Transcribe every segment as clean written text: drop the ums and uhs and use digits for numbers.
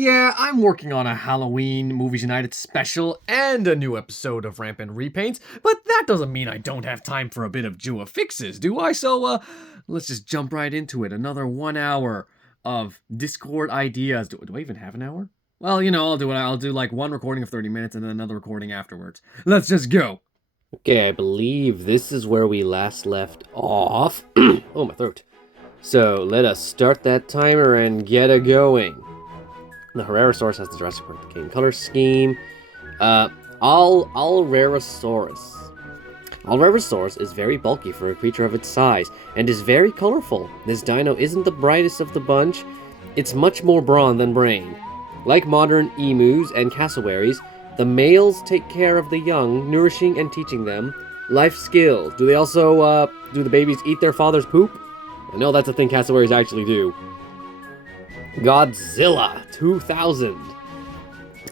Yeah, I'm working on a Halloween Movies United special and a new episode of Rampant Repaints, but that doesn't mean I don't have time for a bit of JWA fixes, do I? Let's just jump right into it. Another 1 hour of Discord ideas. Do I even have an hour? Well, I'll do it. I'll do like one recording of 30 minutes and then another recording afterwards. Let's just go. Okay, I believe this is where we last left off. Oh, my throat. So, let us start that timer and get it going. The Herrerasaurus has the Jurassic Park Decaying color scheme. Alrerasaurus. Alrerasaurus is very bulky for a creature of its size, and is very colorful. This dino isn't the brightest of the bunch. It's much more brawn than brain. Like modern emus and cassowaries, the males take care of the young, nourishing and teaching them life skills. Do they also, do the babies eat their father's poop? I know that's a thing cassowaries actually do. Godzilla 2000.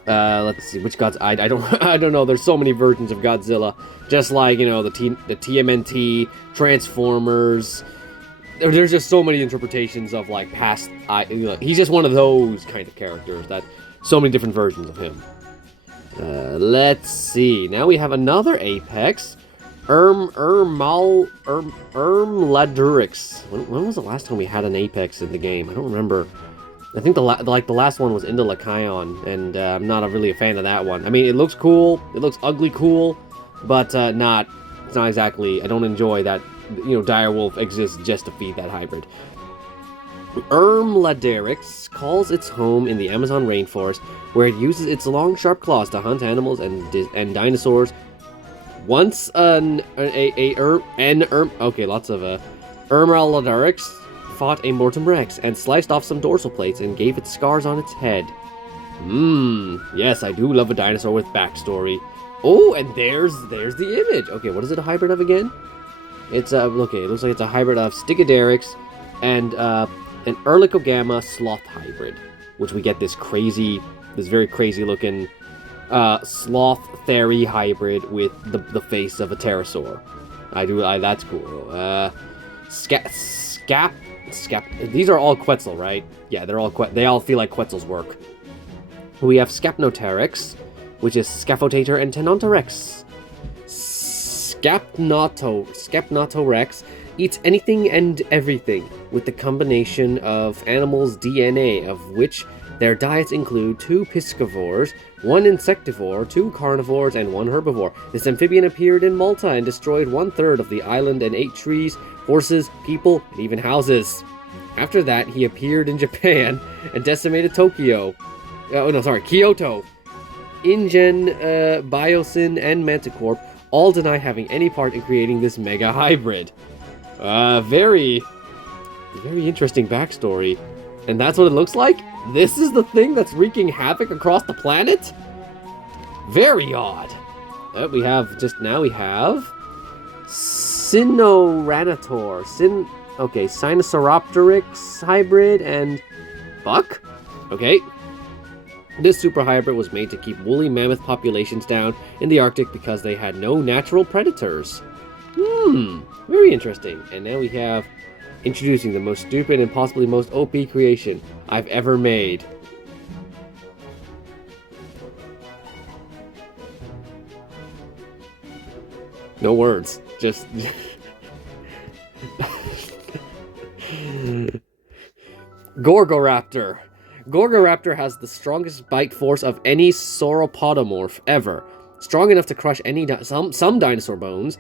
Let's see, which gods? I don't know. There's so many versions of Godzilla. Just like, the TMNT, Transformers. There's just so many interpretations of, like, past... he's just one of those kind of characters that... So many different versions of him. Let's see. Now we have another Apex. Ermladurix. When was the last time we had an Apex in the game? I don't remember. I think the last one was Indolakaion, and I'm not really a fan of that one. I mean, it looks cool. It looks ugly cool, but it's not exactly... I don't enjoy that, Direwolf exists just to feed that hybrid. Ermladurix calls its home in the Amazon rainforest, where it uses its long, sharp claws to hunt animals and dinosaurs. Once Ermladurix fought a Mortem Rex and sliced off some dorsal plates and gave it scars on its head. Yes, I do love a dinosaur with backstory. Oh, and there's the image. Okay, what is it a hybrid of again? It's okay, it looks like it's a hybrid of Stygoderix and an Erlicogama sloth hybrid, which we get this very crazy looking sloth fairy hybrid with the face of a pterosaur. That's cool. These are all Quetzal, right? Yeah, they all feel like Quetzal's work. We have Scapnoteryx, which is Scaphotator and Tenontorex. Scapnotorex eats anything and everything, with the combination of animals' DNA, of which their diets include 2 piscivores, 1 insectivore, 2 carnivores, and 1 herbivore. This amphibian appeared in Malta and destroyed 1/3 of the island and ate trees, horses, people, and even houses. After that, he appeared in Japan and decimated Kyoto. InGen, Biosyn, and Manticorp all deny having any part in creating this mega hybrid. Very interesting backstory. And that's what it looks like? This is the thing that's wreaking havoc across the planet? Very odd. We have Sinoranitor. Sinosauropteryx hybrid and Buck? Okay. This super hybrid was made to keep woolly mammoth populations down in the Arctic because they had no natural predators. Very interesting. And now we have introducing the most stupid and possibly most OP creation I've ever made. No words. Just... Gorgoraptor. Gorgoraptor has the strongest bite force of any sauropodomorph ever. Strong enough to crush some dinosaur bones.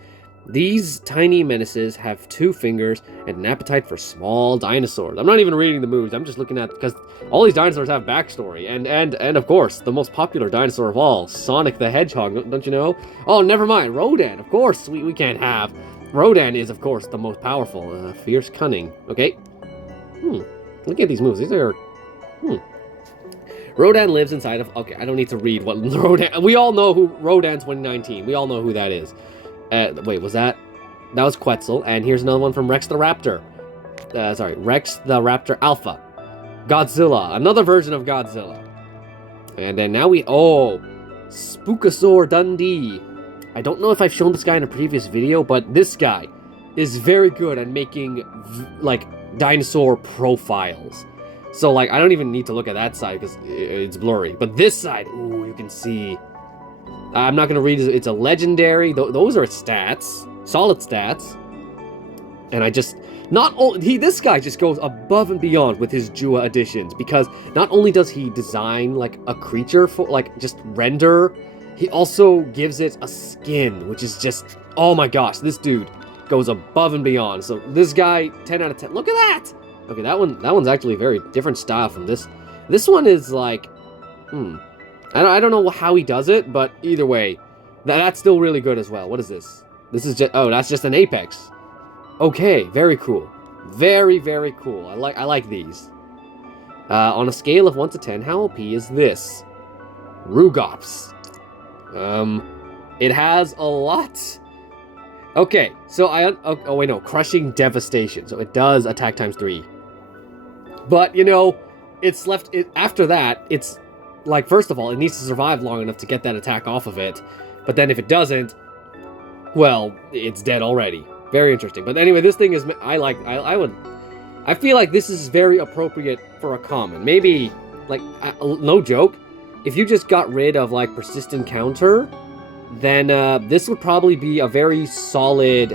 These tiny menaces have 2 fingers and an appetite for small dinosaurs. I'm not even reading the moves. I'm just looking at, because all these dinosaurs have backstory. And of course, the most popular dinosaur of all, Sonic the Hedgehog, don't you know? Oh, never mind. Rodan, of course, we can't have. Rodan is, of course, the most powerful. Fierce cunning. Okay. Look at these moves. These are... Rodan lives inside of... Okay, I don't need to read what Rodan... We all know who Rodan 2019. We all know who that is. Wait, was that... That was Quetzal. And here's another one from Rex the Raptor. Rex the Raptor Alpha. Godzilla. Another version of Godzilla. And then now we... Oh! Spookosaur Dundee. I don't know if I've shown this guy in a previous video, but this guy is very good at making, like, dinosaur profiles. So, like, I don't even need to look at that side because it's blurry. But this side, ooh, you can see. I'm not going to read it. It's a legendary. Those are stats. Solid stats. And I just... This guy just goes above and beyond with his JWA additions. Because not only does he design, like, a creature for, like, just render... He also gives it a skin, which is just... Oh my gosh, this dude goes above and beyond. So this guy, 10 out of 10. Look at that! Okay, that one's actually a very different style from this. This one is like... I don't know how he does it, but either way, that's still really good as well. What is this? This is just... Oh, that's just an apex. Okay, very cool. Very, very cool. I like these. On a scale of 1 to 10, how OP is this? Rugops. It has a lot. Okay, so oh wait, no, Crushing Devastation. So it does attack times 3. But, you know, after that, it's, like, first of all, it needs to survive long enough to get that attack off of it. But then if it doesn't, well, it's dead already. Very interesting. But anyway, this thing is, I feel like this is very appropriate for a common. Maybe, like, no joke, if you just got rid of, like, Persistent Counter, then this would probably be a very solid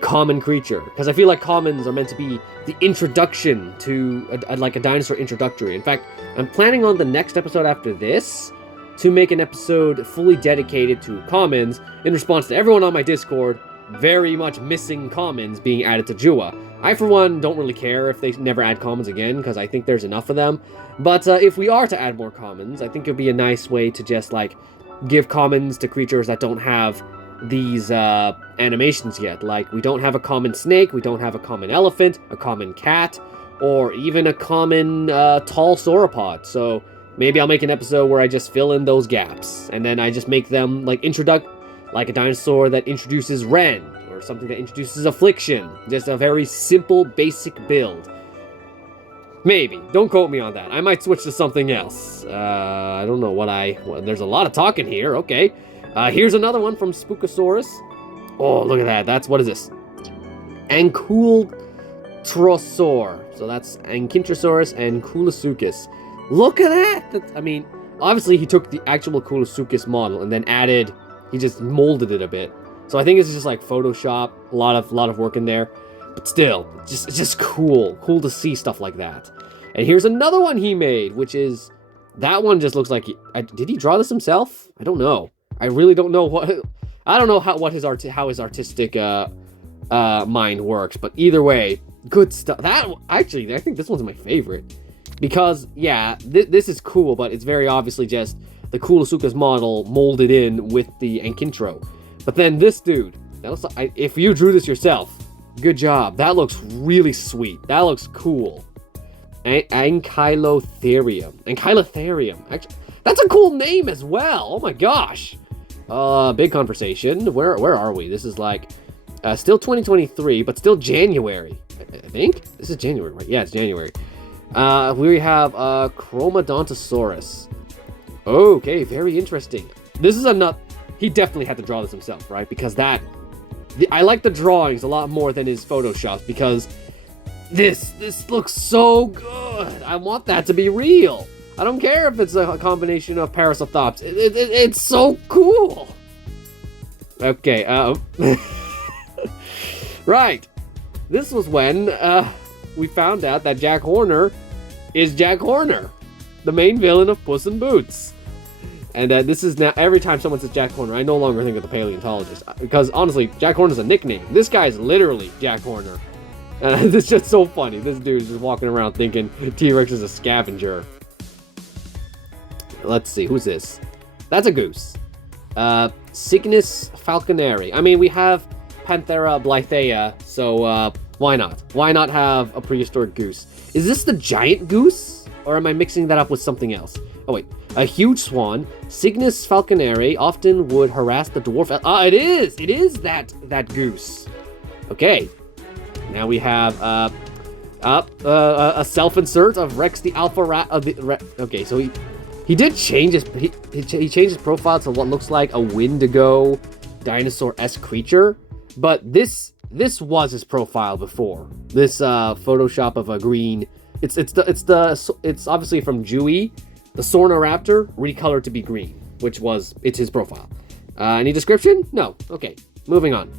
common creature. Because I feel like commons are meant to be the introduction to, like, a dinosaur introductory. In fact, I'm planning on the next episode after this to make an episode fully dedicated to commons in response to everyone on my Discord very much missing commons being added to JWA. I, for one, don't really care if they never add commons again, because I think there's enough of them. But if we are to add more commons, I think it would be a nice way to just, like, give commons to creatures that don't have these animations yet. Like, we don't have a common snake, we don't have a common elephant, a common cat, or even a common tall sauropod. So maybe I'll make an episode where I just fill in those gaps, and then I just make them, like, like a dinosaur that introduces Ren, or something that introduces Affliction. Just a very simple, basic build. Maybe. Don't quote me on that. I might switch to something else. I don't know well, there's a lot of talking here. Okay. Here's another one from Spookosaurus. Oh, look at that. What is this? Pterosaur. So that's Ankylosaurus and Kulosuchus. Look at that! I mean, obviously he took the actual Kulosuchus model and then he just molded it a bit. So I think it's just like Photoshop, a lot of work in there. But still, it's just cool. Cool to see stuff like that. And here's another one he made, which is, that one just looks like, did he draw this himself? I don't know. I really don't know how his artistic mind works, but either way, good stuff. Actually, I think this one's my favorite. Because, yeah, this is cool, but it's very obviously just the Kulosuchus model molded in with the Ankintro. But then this dude, if you drew this yourself, good job. That looks really sweet. That looks cool. Ankylotherium. Actually, that's a cool name as well. Oh my gosh. Big conversation. Where are we? This is like, still 2023, but still January. I think? This is January, right? Yeah, it's January. We have Chromodontosaurus. Okay, very interesting. This is he definitely had to draw this himself, right? Because I like the drawings a lot more than his Photoshops, because this looks so good. I want that to be real. I don't care if it's a combination of Parasaurolops. It's so cool. Okay, right. This was when we found out that Jack Horner is Jack Horner, the main villain of Puss in Boots. And this is now, every time someone says Jack Horner, I no longer think of the paleontologist. Because honestly, Jack Horner's a nickname. This guy is literally Jack Horner. And it's just so funny. This dude is just walking around thinking T-Rex is a scavenger. Let's see, who's this? That's a goose. Cygnus falconeri. I mean, we have Panthera blythea, so why not? Why not have a prehistoric goose? Is this the giant goose? Or am I mixing that up with something else? Oh wait, a huge swan, Cygnus falconeri, often would harass the dwarf. It is that goose. Okay, now we have a self-insert of Rex the alpha rat of the. Okay, so he did change his he changed his profile to what looks like a Wendigo dinosaur-esque creature, but this was his profile before. This Photoshop of a green It's obviously from JWA, the Sornoraptor recolored to be green, it's his profile. Any description? No. Okay, moving on.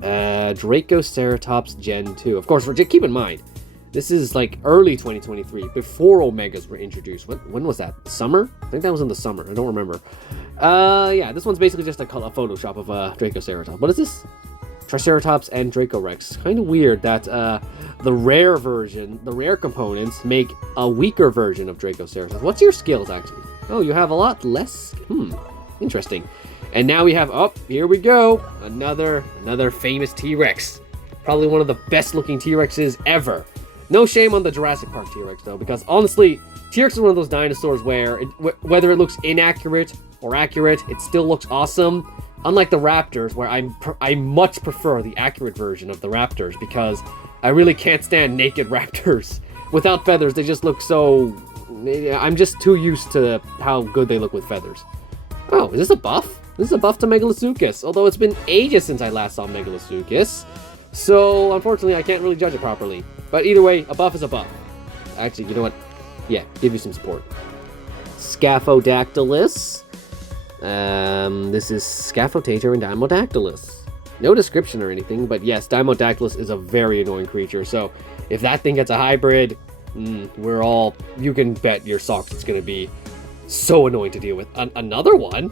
Dracoceratops Gen 2. Of course, keep in mind, this is like early 2023, before Omegas were introduced. When was that? Summer? I think that was in the summer. I don't remember. Yeah, this one's basically just a Photoshop of Dracoceratops. What is this? Triceratops and Dracorex. Kind of weird that the rare components make a weaker version of Dracoceratops. What's your skills, actually? Oh, you have a lot less? Interesting. And now we have, here we go. Another famous T-Rex. Probably one of the best looking T-Rexes ever. No shame on the Jurassic Park T-Rex though, because honestly, T-Rex is one of those dinosaurs where whether it looks inaccurate or accurate, it still looks awesome. Unlike the Raptors, where I much prefer the accurate version of the Raptors, because I really can't stand naked Raptors. Without feathers, they just look so... I'm just too used to how good they look with feathers. Oh, is this a buff? This is a buff to Megalosuchus, although it's been ages since I last saw Megalosuchus. So, unfortunately, I can't really judge it properly. But either way, a buff is a buff. Actually, you know what? Yeah, give you some support. Scaphodactylus. This is Scaphotator and Dimodactylus. No description or anything, but yes, Dimodactylus is a very annoying creature. So, if that thing gets a hybrid, you can bet your socks it's going to be so annoying to deal with. Another one?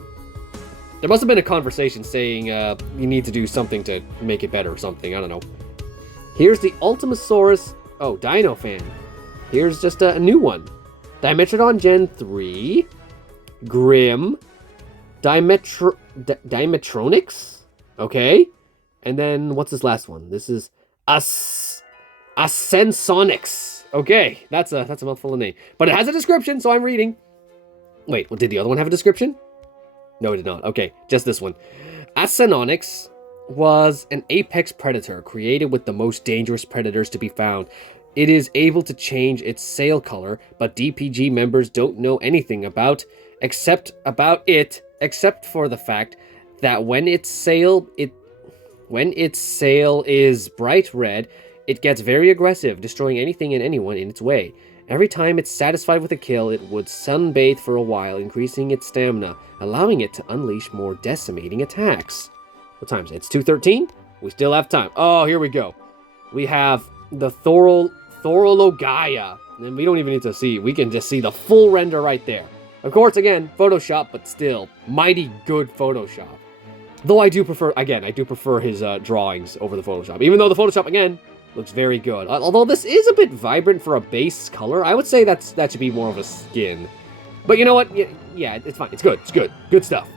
There must have been a conversation saying you need to do something to make it better or something. I don't know. Here's the Ultimasaurus. Oh, Dino Fan. Here's just a new one. Dimetrodon Gen 3. Grim. Dimetronix. Okay. And then, what's this last one? This is Ascensonix. Okay, that's a mouthful of name. But it has a description, so I'm reading. Wait, did the other one have a description? No, it did not. Okay, just this one. Ascenonix was an apex predator created with the most dangerous predators to be found. It is able to change its sail color, but DPG members don't know anything about except for the fact that when its sail is bright red, it gets very aggressive, destroying anything and anyone in its way. Every time it's satisfied with a kill, it would sunbathe for a while, increasing its stamina, allowing it to unleash more decimating attacks. What time is it? It's 2:13? We still have time. Oh, here we go. We have the Thorologia. And we don't even need to see. We can just see the full render right there. Of course, again, Photoshop, but still, mighty good Photoshop. Though I do prefer his drawings over the Photoshop. Even though the Photoshop, again, looks very good. Although this is a bit vibrant for a base color, I would say that should be more of a skin. But you know what? Yeah, it's fine. It's good. It's good. Good stuff.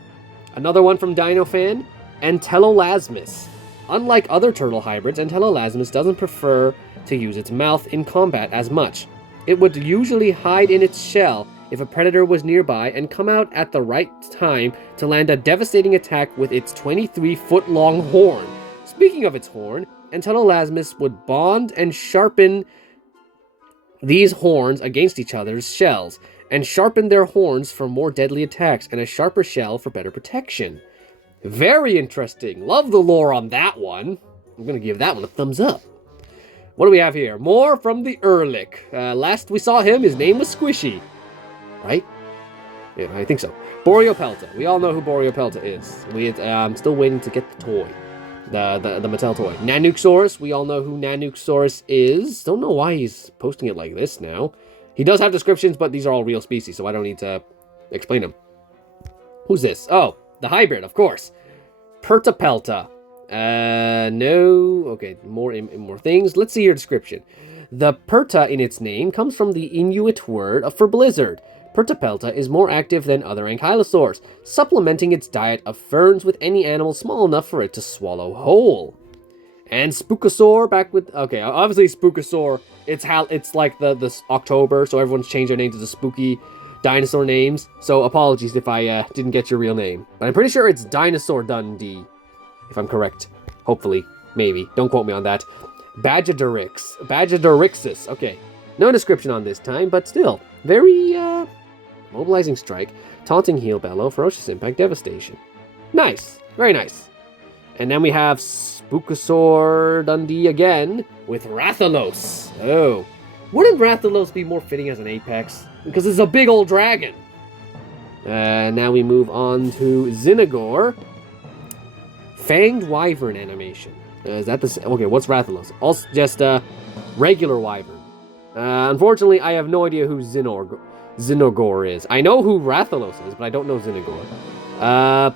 Another one from Dinofan, Entelolasmus. Unlike other turtle hybrids, Entelolasmus doesn't prefer to use its mouth in combat as much. It would usually hide in its shell if a predator was nearby and come out at the right time to land a devastating attack with its 23-foot-long horn. Speaking of its horn, Entelolasmus would bond and sharpen these horns against each other's shells, and sharpen their horns for more deadly attacks, and a sharper shell for better protection. Very interesting. Love the lore on that one. I'm going to give that one a thumbs up. What do we have here? More from the Ehrlich. Last we saw him, his name was Squishy. Right? Yeah, I think so. Boreopelta. We all know who Boreopelta is. I'm still waiting to get the toy. The Mattel toy. Nanuxsaurus. We all know who Nanuxsaurus is. Don't know why he's posting it like this now. He does have descriptions, but these are all real species, so I don't need to explain them. Who's this? Oh, the hybrid, of course. Pertapelta. No. Okay, more things. Let's see your description. The Perta in its name comes from the Inuit word for blizzard. Pertapelta is more active than other ankylosaurs, supplementing its diet of ferns with any animal small enough for it to swallow whole. And Spookosaur back with... Okay, obviously Spookosaur, it's like this October, so everyone's changed their name to the spooky dinosaur names. So apologies if I didn't get your real name. But I'm pretty sure it's Dinosaur Dundee, if I'm correct. Hopefully. Maybe. Don't quote me on that. Badgadorixus. Okay. No description on this time, but still. Very, mobilizing strike, taunting heel bellow, ferocious impact, devastation. Nice. Very nice. And then we have Spookosaur Dundee again with Rathalos. Oh. Wouldn't Rathalos be more fitting as an apex? Because it's a big old dragon. Now we move on to Zinagor. Fanged Wyvern animation. Is that the same? Okay, what's Rathalos? Also, just regular Wyvern. Unfortunately, I have no idea who Zinogor is. I know who Rathalos is, but I don't know Zinagor.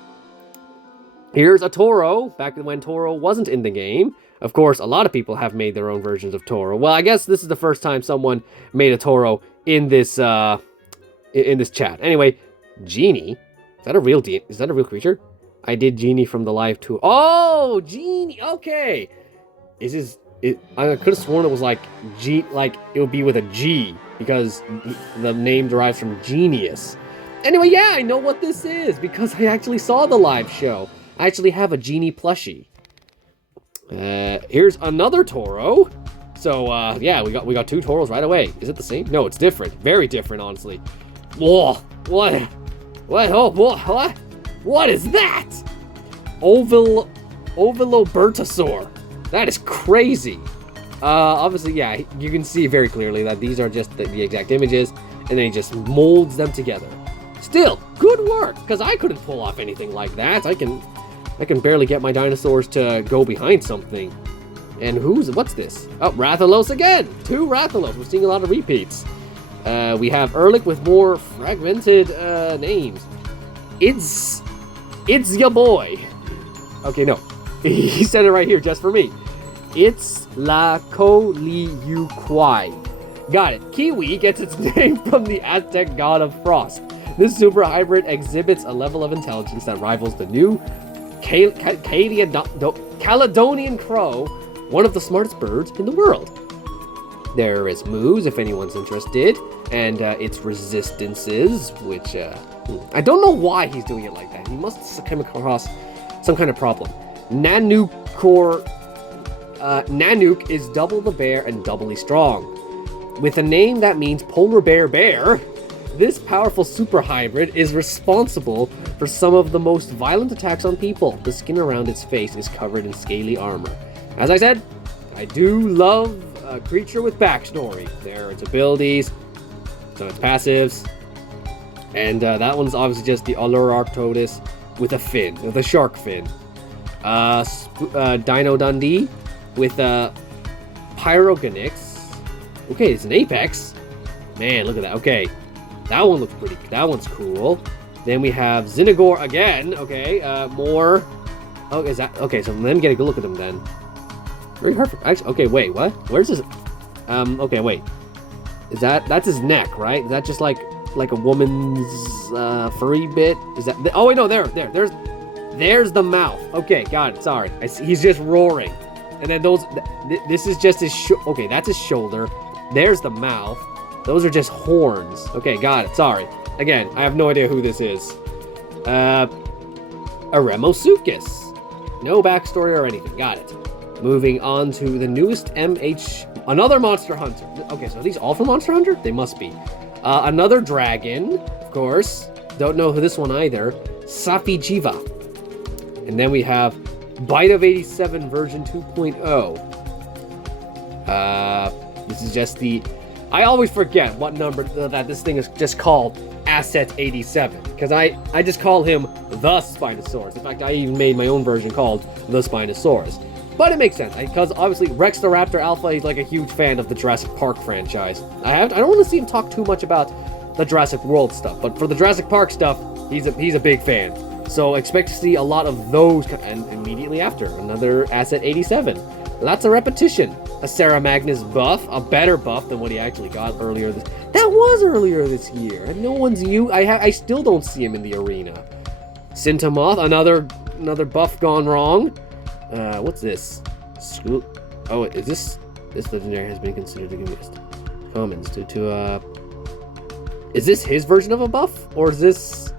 Here's a Toro, back when Toro wasn't in the game. Of course, a lot of people have made their own versions of Toro. Well, I guess this is the first time someone made a Toro in this chat. Anyway, Genie. Is that a real creature? I did Genie from the live tour. Oh, Genie. Okay. I could have sworn it was like it would be with a G because the name derives from genius. Anyway, yeah, I know what this is because I actually saw the live show. I actually have a Genie plushie. Here's another Toro. So, yeah, we got two Toros right away. Is it the same? No, it's different. Very different, honestly. Whoa, what? Oh, what? What is that? Ovilobertosaur. That is crazy. Obviously, yeah, you can see very clearly that these are just the exact images, and then he just molds them together. Still, good work, because I couldn't pull off anything like that. I can barely get my dinosaurs to go behind something. And what's this? Oh, Rathalos again! 2 Rathalos. We're seeing a lot of repeats. We have Ehrlich with more fragmented names. It's ya boy. Okay, no. He said it right here just for me. It's La Koliukwai. Got it. Kiwi gets its name from the Aztec god of frost. This super hybrid exhibits a level of intelligence that rivals the new Caledonian crow, one of the smartest birds in the world. There is moves, if anyone's interested, and its resistances, which I don't know why he's doing it like that. He must come across some kind of problem. Nanook is double the bear and doubly strong. With a name that means polar bear, this powerful super hybrid is responsible for some of the most violent attacks on people. The skin around its face is covered in scaly armor. As I said, I do love a creature with backstory. There are its abilities, so its passives, and that one's obviously just the Allurarctodus with a fin, with a shark fin. Dino Dundee with Pyrogonix. Okay, it's an apex. Man, look at that. Okay, that one looks pretty. That one's cool. Then we have Zinagor again. Okay, more. Oh, is that okay? So let me get a good look at them then. Very hard. Actually, okay, wait, what? Where's his? Okay, wait. That's his neck, right? Is that just like a woman's furry bit? Is that? Oh wait, no, there's the mouth. Okay, got it. Sorry, he's just roaring. And then this is just his. Okay, that's his shoulder. There's the mouth. Those are just horns. Okay, got it. Sorry. Again, I have no idea who this is. Aremosuchus. No backstory or anything. Got it. Moving on to the newest another Monster Hunter. Okay, so are these all from Monster Hunter? They must be. Another dragon, of course. Don't know who this one either. Safijiva. And then we have Bite of 87 version 2.0. This is just the... I always forget what number that this thing is just called Asset 87. Because I just call him the Spinosaurus. In fact, I even made my own version called the Spinosaurus. But it makes sense, because obviously Rex the Raptor Alpha, he's like a huge fan of the Jurassic Park franchise. I don't want to see him talk too much about the Jurassic World stuff, but for the Jurassic Park stuff, he's a big fan. So expect to see a lot of those, and immediately after, another Asset 87. That's a repetition. A Sarah Magnus buff, a better buff than what he actually got earlier this... That was earlier this year, and no one's I still don't see him in the arena. Sintamoth, another buff gone wrong. What's this? School. Oh, is this legendary has been considered the gift commons to is this his version of a buff, or is this?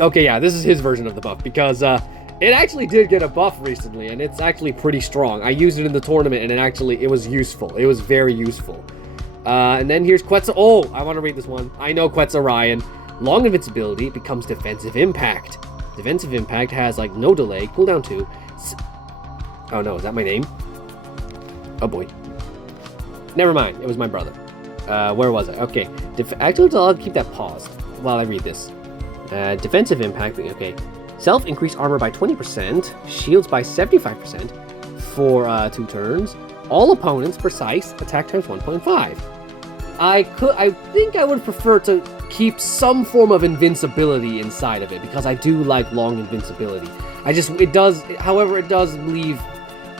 Okay, yeah, this is his version of the buff, because it actually did get a buff recently, and it's actually pretty strong. I used it in the tournament, and it was useful. It was very useful. And then here's Quetzal. Oh, I want to read this one. I know Quetzalrian. Long invincibility becomes defensive impact. Defensive impact has like no delay, cooldown 2. Oh no, is that my name? Oh boy. Never mind. It was my brother. Where was I? Okay. Actually, I'll keep that paused while I read this. Defensive impact. Okay. Self-increased armor by 20%. Shields by 75% for 2 turns. All opponents precise. Attack times 1.5. I think I would prefer to keep some form of invincibility inside of it because I do like long invincibility. However, it does leave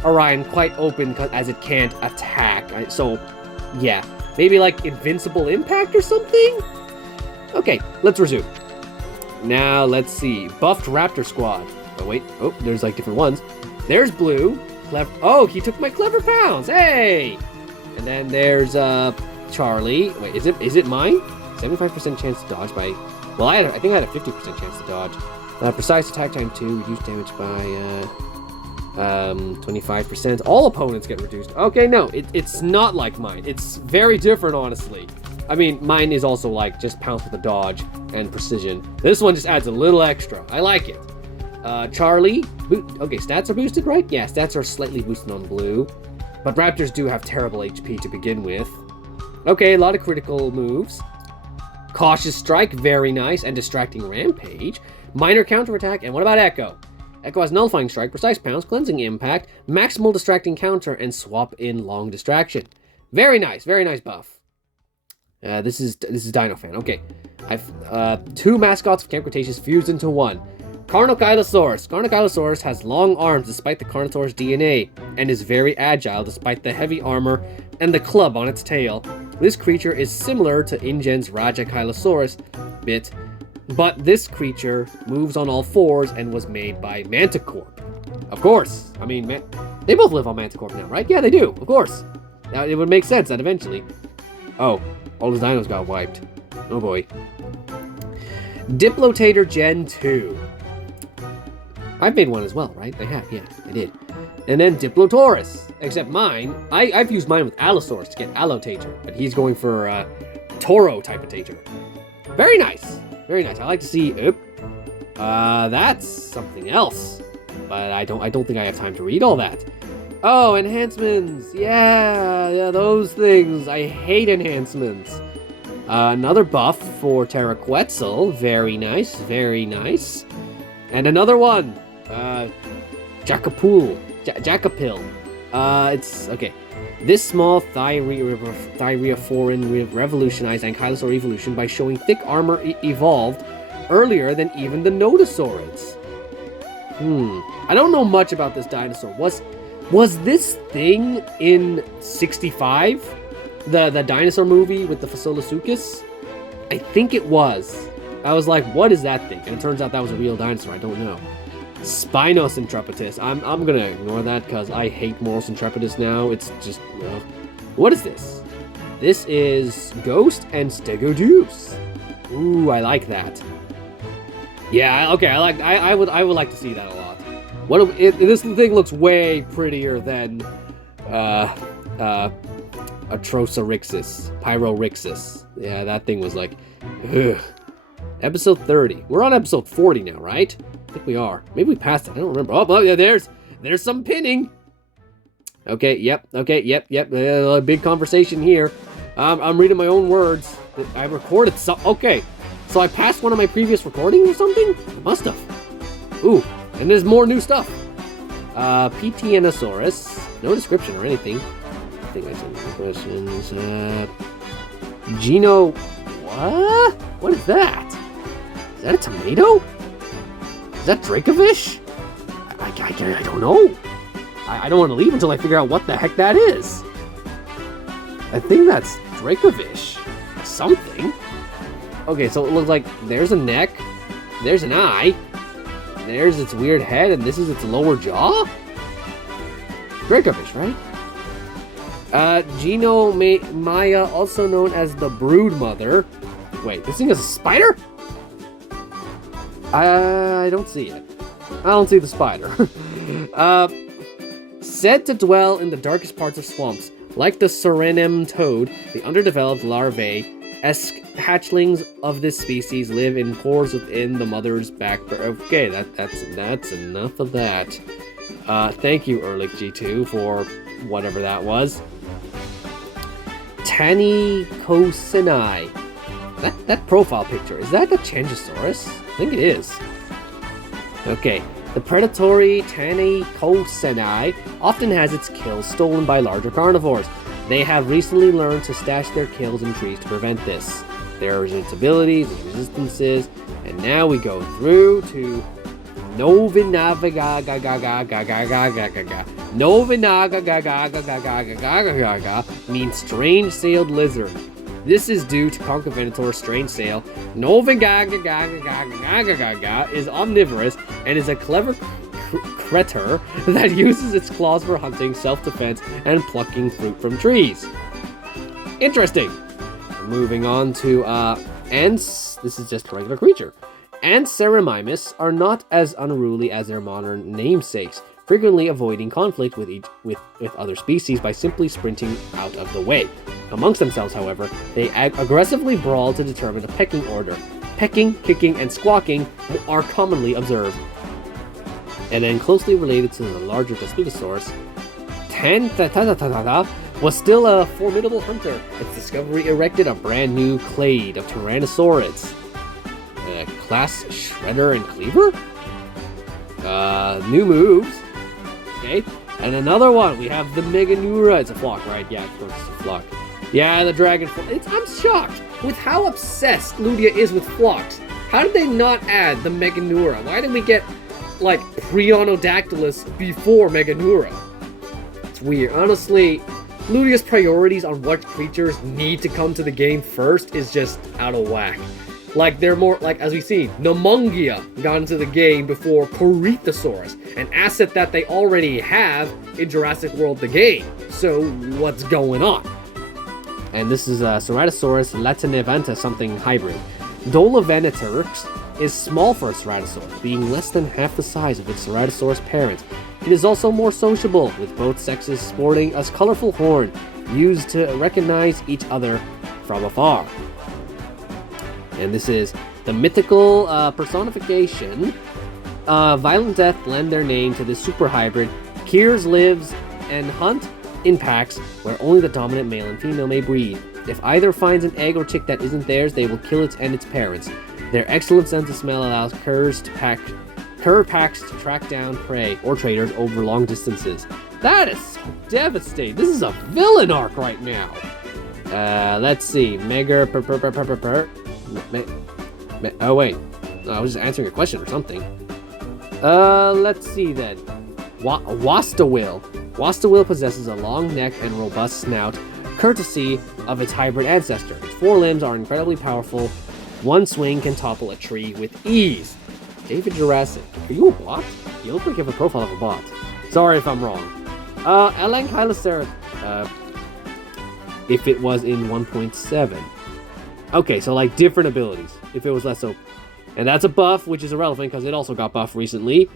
Orion quite open as it can't attack. So, yeah, maybe like invincible impact or something? Okay, let's resume. Now, let's see. Buffed Raptor Squad. Oh, wait. Oh, there's like different ones. There's Blue. Oh, he took my Clever Pounds. Hey! And then there's, Charlie. Wait, is it mine? 75% chance to dodge by... Well, I think I had a 50% chance to dodge. Precise attack time 2. Reduced damage by, 25%. All opponents get reduced. Okay, no. It's not like mine. It's very different, honestly. I mean, mine is also like just pounce with a dodge and precision. This one just adds a little extra. I like it. Charlie. Okay, stats are boosted, right? Yeah, stats are slightly boosted on Blue. But Raptors do have terrible HP to begin with. Okay, a lot of critical moves. Cautious Strike, very nice. And Distracting Rampage. Minor Counterattack. And what about Echo? Echo has Nullifying Strike, Precise Pounce, Cleansing Impact, Maximal Distracting Counter, and Swap in Long Distraction. Very nice buff. This is Dino Fan. Okay, I've 2 mascots of Camp Cretaceous fused into one. Carnocheilosaurus. Carnocheilosaurus has long arms despite the Carnotaur's DNA, and is very agile despite the heavy armor and the club on its tail. This creature is similar to InGen's Rajakylosaurus bit, but this creature moves on all 4s and was made by Manticorp. Of course. I mean, they both live on Manticorp now, right? Yeah, they do. Of course. Now, it would make sense that eventually... Oh, all his dinos got wiped. Oh boy. Diplotator Gen 2. I've made one as well, right? I have, yeah, I did. And then Diplotaurus. Except mine, I've used mine with Allosaurus to get Allotator, but he's going for Toro type of Tator. Very nice. Very nice. I like to see... that's something else. But I don't think I have time to read all that. Oh, enhancements. Yeah, those things. I hate enhancements. Another buff for Terraquetzal. Very nice, very nice. And another one. Jacapil. It's... Okay. This small Thyreophorian revolutionized Ankylosaur evolution by showing thick armor evolved earlier than even the Nodosaurids. I don't know much about this dinosaur. Was this thing in 65? The dinosaur movie with the Fasolasuchus? I think it was. I was like, what is that thing? And it turns out that was a real dinosaur. I don't know. Spinocentropetus. I'm gonna ignore that because I hate Morocentropetus now. It's just... What is this? This is Ghost and Stegodeus. Ooh, I like that. Yeah, okay, I would like to see that a lot. This thing looks way prettier than Pyrorhixis. Yeah, that thing was like, ugh. Episode 30. We're on episode 40 now, right? I think we are. Maybe we passed it. I don't remember. Oh, yeah, there's some pinning. Okay, yep. Big conversation here. I'm reading my own words. I recorded some. Okay, so I passed one of my previous recordings or something? I must have. Ooh, and there's more new stuff. Pterosaurus. No description or anything. I think I said no questions. Geno. What? What is that? Is that a tomato? Is that Dracovish? I don't know. I don't want to leave until I figure out what the heck that is. I think that's Dracovish. Something. Okay, so it looks like there's a neck, there's an eye, there's its weird head, and this is its lower jaw? Dracovish, right? Geno Maya, also known as the Brood Mother. Wait, this thing is a spider? I don't see it. I don't see the spider. Said to dwell in the darkest parts of swamps. Like the Sorenem toad, the underdeveloped larvae-esque hatchlings of this species live in pores within the mother's back. Okay, that's enough of that. Thank you, Erlich G2, for whatever that was. Tanicosinai. That profile picture, is that the Changosaurus? I think it is. Okay, the predatory Tanicosinai often has its kills stolen by larger carnivores. They have recently learned to stash their kills in trees to prevent this. There are its abilities, its resistances, and now we go through to Novinagagagagagagagagagagagaga means strange-sailed lizard. This is due to Conchovenator's strange sail. Novinagagagagagagaga is omnivorous and is a clever creature that uses its claws for hunting, self-defense, and plucking fruit from trees. Interesting. Moving on to ants. This is just a regular creature. Ants Ceramimus are not as unruly as their modern namesakes, frequently avoiding conflict with other species by simply sprinting out of the way. Amongst themselves, however, they aggressively brawl to determine a pecking order. Pecking, kicking, and squawking are commonly observed. And then closely related to the larger Daspletosaurus, Tantatata was still a formidable hunter. Its discovery erected a brand new clade of Tyrannosaurids. Class Shredder and Cleaver? New moves. Okay. And another one, we have the Meganura. It's a flock, right? Yeah, of course it's a flock. Yeah, the dragon. I'm shocked with how obsessed Ludia is with flocks. How did they not add the Meganura? Why did we get, like, Prionodactylus before Meganura? It's weird. Honestly, Ludia's priorities on what creatures need to come to the game first is just out of whack. Like, they're more, like, as we've seen, Nemungia got into the game before Corythosaurus, an asset that they already have in Jurassic World the game. So, what's going on? And this is Ceratosaurus latinivanta something hybrid. Dolovenatrix is small for a ceratosaur, being less than half the size of its Ceratosaurus parent. It is also more sociable, with both sexes sporting a colorful horn, used to recognize each other from afar. And this is the mythical personification. Violent Death lend their name to this super hybrid. Keers lives and hunt in packs where only the dominant male and female may breed. If either finds an egg or chick that isn't theirs, they will kill it and its parents. Their excellent sense of smell allows cur packs to track down prey or traders over long distances. That is so devastating. This is a villain arc right now. Let's see. Oh wait, I was just answering a question or something. Let's see then. Wastawil. Wastawil possesses a long neck and robust snout, courtesy of its hybrid ancestor. Its forelimbs are incredibly powerful. One swing can topple a tree with ease. David Jurassic. Are you a bot? You look like you have a profile of a bot. Sorry if I'm wrong. Elankylocerat. If it was in 1.7. Okay, so like different abilities. If it was less so. And that's a buff, which is irrelevant because it also got buffed recently.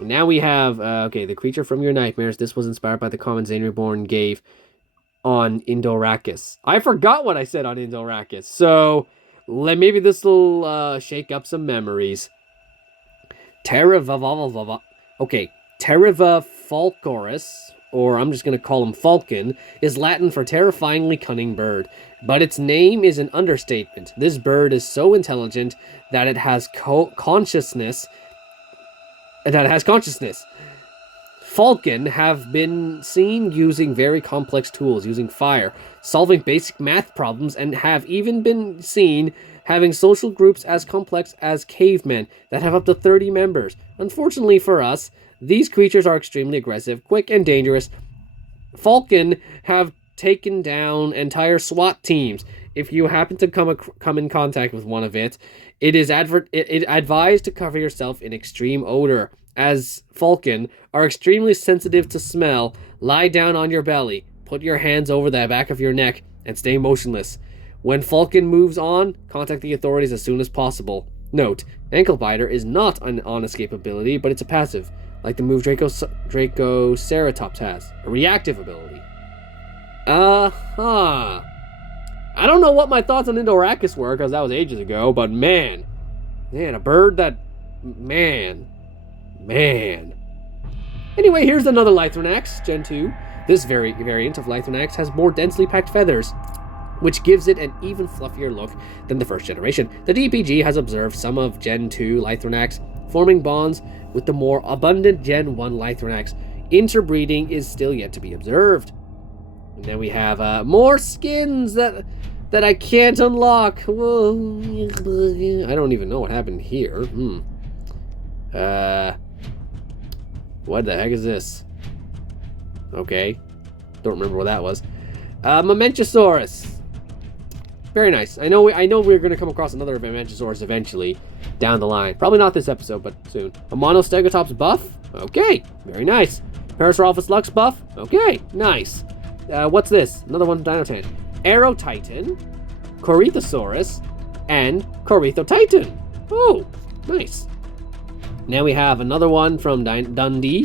Now we have, okay, the creature from your nightmares. This was inspired by the comment Zainreborn gave on Indorachus. I forgot what I said on Indorachus. So, maybe this will shake up some memories. Okay, Terriva falcoris, or I'm just going to call him Falcon, is Latin for terrifyingly cunning bird. But its name is an understatement. This bird is so intelligent that it has consciousness. Falcon have been seen using very complex tools, using fire, solving basic math problems, and have even been seen having social groups as complex as cavemen that have up to 30 members. Unfortunately for us, these creatures are extremely aggressive, quick, and dangerous. Falcon have taken down entire SWAT teams. If you happen to come in contact with one of it is advised to cover yourself in extreme odor, as Falcon are extremely sensitive to smell. Lie down on your belly, put your hands over the back of your neck, and stay motionless. When Falcon moves on, contact the authorities as soon as possible. Note, Ankle Biter is not an on-escape ability, but it's a passive, like the move Dracoceratops has, a reactive ability. I don't know what my thoughts on Indorachus were, because that was ages ago, but man, a bird that, man. Anyway, here's another Lythronax, Gen 2. This variant of Lythronax has more densely packed feathers. which gives it an even fluffier look than the first generation. The DPG has observed some of Gen 2 Lythronax forming bonds with the more abundant Gen 1 Lythronax. Interbreeding is still yet to be observed. And then we have more skins that I can't unlock. Whoa. I don't even know what happened here. What the heck is this? Okay. Don't remember what that was. Mamenchosaurus. Very nice. I know we're going to come across another Mamenchosaurus eventually down the line. Probably not this episode, but soon. A Monostegotops buff. Okay. Very nice. Parasaurolophus Lux buff. Okay. Nice. What's this? Another one from Dinotan. Aero Titan, Corythosaurus, and Corythotitan. Oh, nice. Now we have another one from Dundee,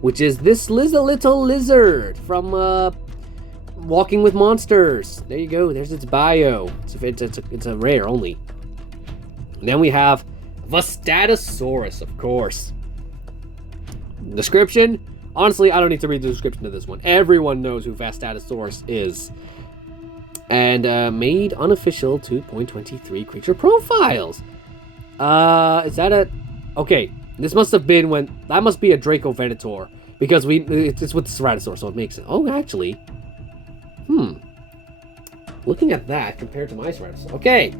which is this little lizard from Walking with Monsters. There you go. There's its bio. It's a rare only. And then we have Vastatosaurus, of course. Description. Honestly, I don't need to read the description of this one. Everyone knows who Vastatosaurus is. And made unofficial 2.23 creature profiles. Is that a... Okay, this must have been when... That must be a Draco Venator. Because it's with the Ceratosaur, so it makes it... Oh, actually... Looking at that compared to my Ceratosaur... Okay,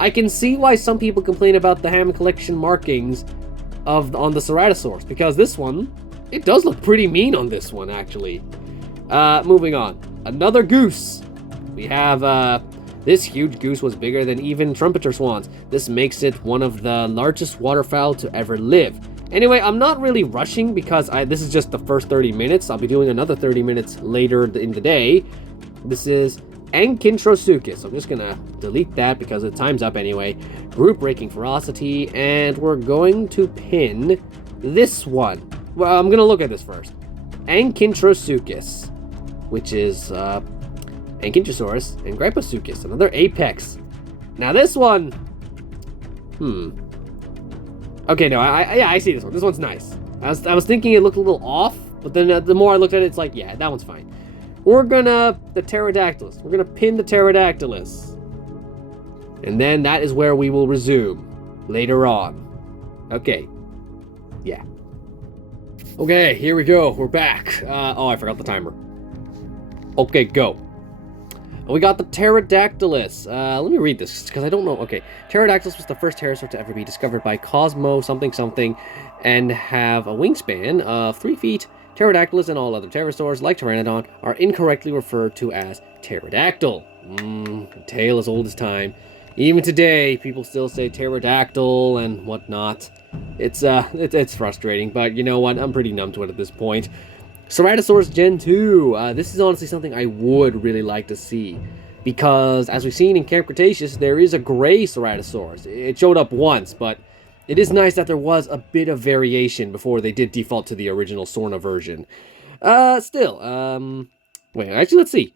I can see why some people complain about the Hammond Collection markings on the Ceratosaurs. Because this one... It does look pretty mean on this one, actually. Moving on. Another goose. We have, this huge goose was bigger than even trumpeter swans. This makes it one of the largest waterfowl to ever live. Anyway, I'm not really rushing because this is just the first 30 minutes. I'll be doing another 30 minutes later in the day. This is Ankintrosuchus. I'm just gonna delete that because the time's up anyway. Group breaking ferocity, and we're going to pin this one. Well, I'm gonna look at this first. Ankintrosuchus, which is Ankylosaurus and Gryposuchus, another apex. Now this one, Okay, no, I see this one. This one's nice. I was thinking it looked a little off, but then the more I looked at it, it's like, yeah, that one's fine. The Pterodactylus. We're gonna pin the Pterodactylus. And then that is where we will resume later on. Okay. Yeah. Okay, here we go. We're back. Oh, I forgot the timer. Okay, go. We got the Pterodactylus. Let me read this, because I don't know. Okay. Pterodactylus was the first pterosaur to ever be discovered by Cosmo something and have a wingspan of 3 feet. Pterodactylus and all other pterosaurs, like Pteranodon, are incorrectly referred to as pterodactyl. A tale as old as time. Even today, people still say pterodactyl and whatnot. It's frustrating, but you know what? I'm pretty numb to it at this point. Ceratosaurus Gen 2. This is honestly something I would really like to see. Because, as we've seen in Camp Cretaceous, there is a gray Ceratosaurus. It showed up once, but it is nice that there was a bit of variation before they did default to the original Sorna version. Wait, actually, let's see.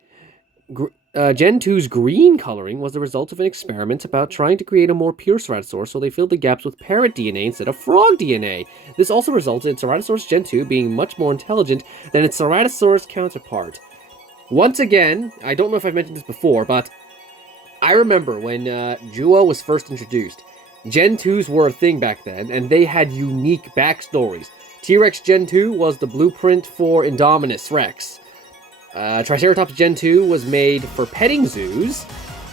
Gen 2's green coloring was the result of an experiment about trying to create a more pure Ceratosaurus, so they filled the gaps with parrot DNA instead of frog DNA. This also resulted in Ceratosaurus Gen 2 being much more intelligent than its Ceratosaurus counterpart. Once again, I don't know if I've mentioned this before, but I remember when JWA was first introduced. Gen 2s were a thing back then, and they had unique backstories. T-Rex Gen 2 was the blueprint for Indominus Rex. Triceratops Gen 2 was made for petting zoos,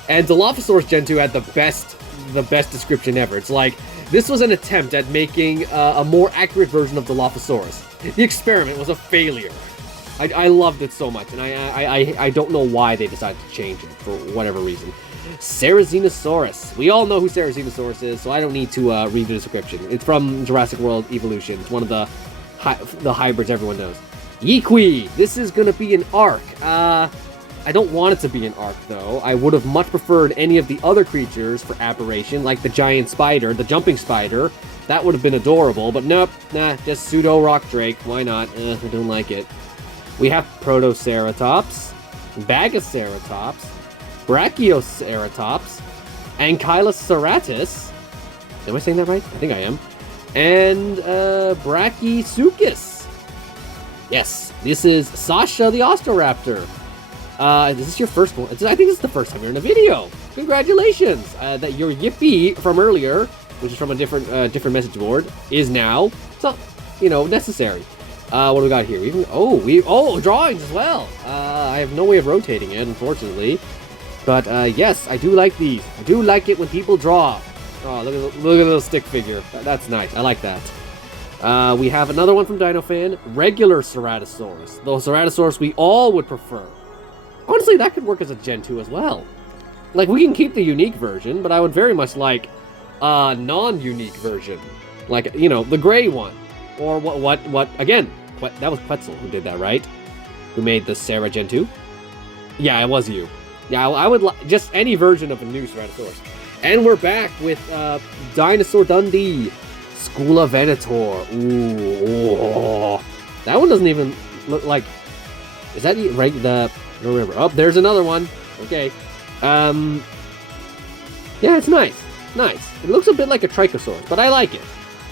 and Dilophosaurus Gen 2 had the best description ever. It's like, this was an attempt at making a more accurate version of Dilophosaurus. The experiment was a failure. I loved it so much, and I don't know why they decided to change it, for whatever reason. Cerazenosaurus. We all know who Cerazenosaurus is, so I don't need to read the description. It's from Jurassic World Evolution. It's one of the hybrids everyone knows. Yeequee! This is gonna be an arc. I don't want it to be an arc, though. I would have much preferred any of the other creatures for aberration, like the giant spider, the jumping spider. That would have been adorable, but nope. Nah, just pseudo rock drake. Why not? I don't like it. We have Protoceratops, Bagaceratops, Brachioceratops, Ankyloceratops. Am I saying that right? I think I am. And Brachysuchus. Yes, this is Sasha the Osteoraptor. Is this your first one? I think this is the first time you're in a video. Congratulations! That your yippee from earlier, which is from a different message board, is now, necessary. What do we got here? Drawings as well. I have no way of rotating it, unfortunately. But yes, I do like these. I do like it when people draw. Oh, look at the little stick figure. That's nice. I like that. We have another one from DinoFan. Regular Ceratosaurus. The Ceratosaurus we all would prefer. Honestly, that could work as a Gen 2 as well. Like, we can keep the unique version, but I would very much like a non-unique version. Like, the gray one. Or what, again, that was Quetzal who did that, right? Who made the Sarah Gen 2? Yeah, it was you. Yeah, I would like just any version of a new Ceratosaurus. And we're back with Dinosaur Dundee. Skula Venator. Ooh. That one doesn't even look like... Is that right? I don't remember. Oh, there's another one. Okay. Yeah, it's nice. Nice. It looks a bit like a Trichosaurus, but I like it.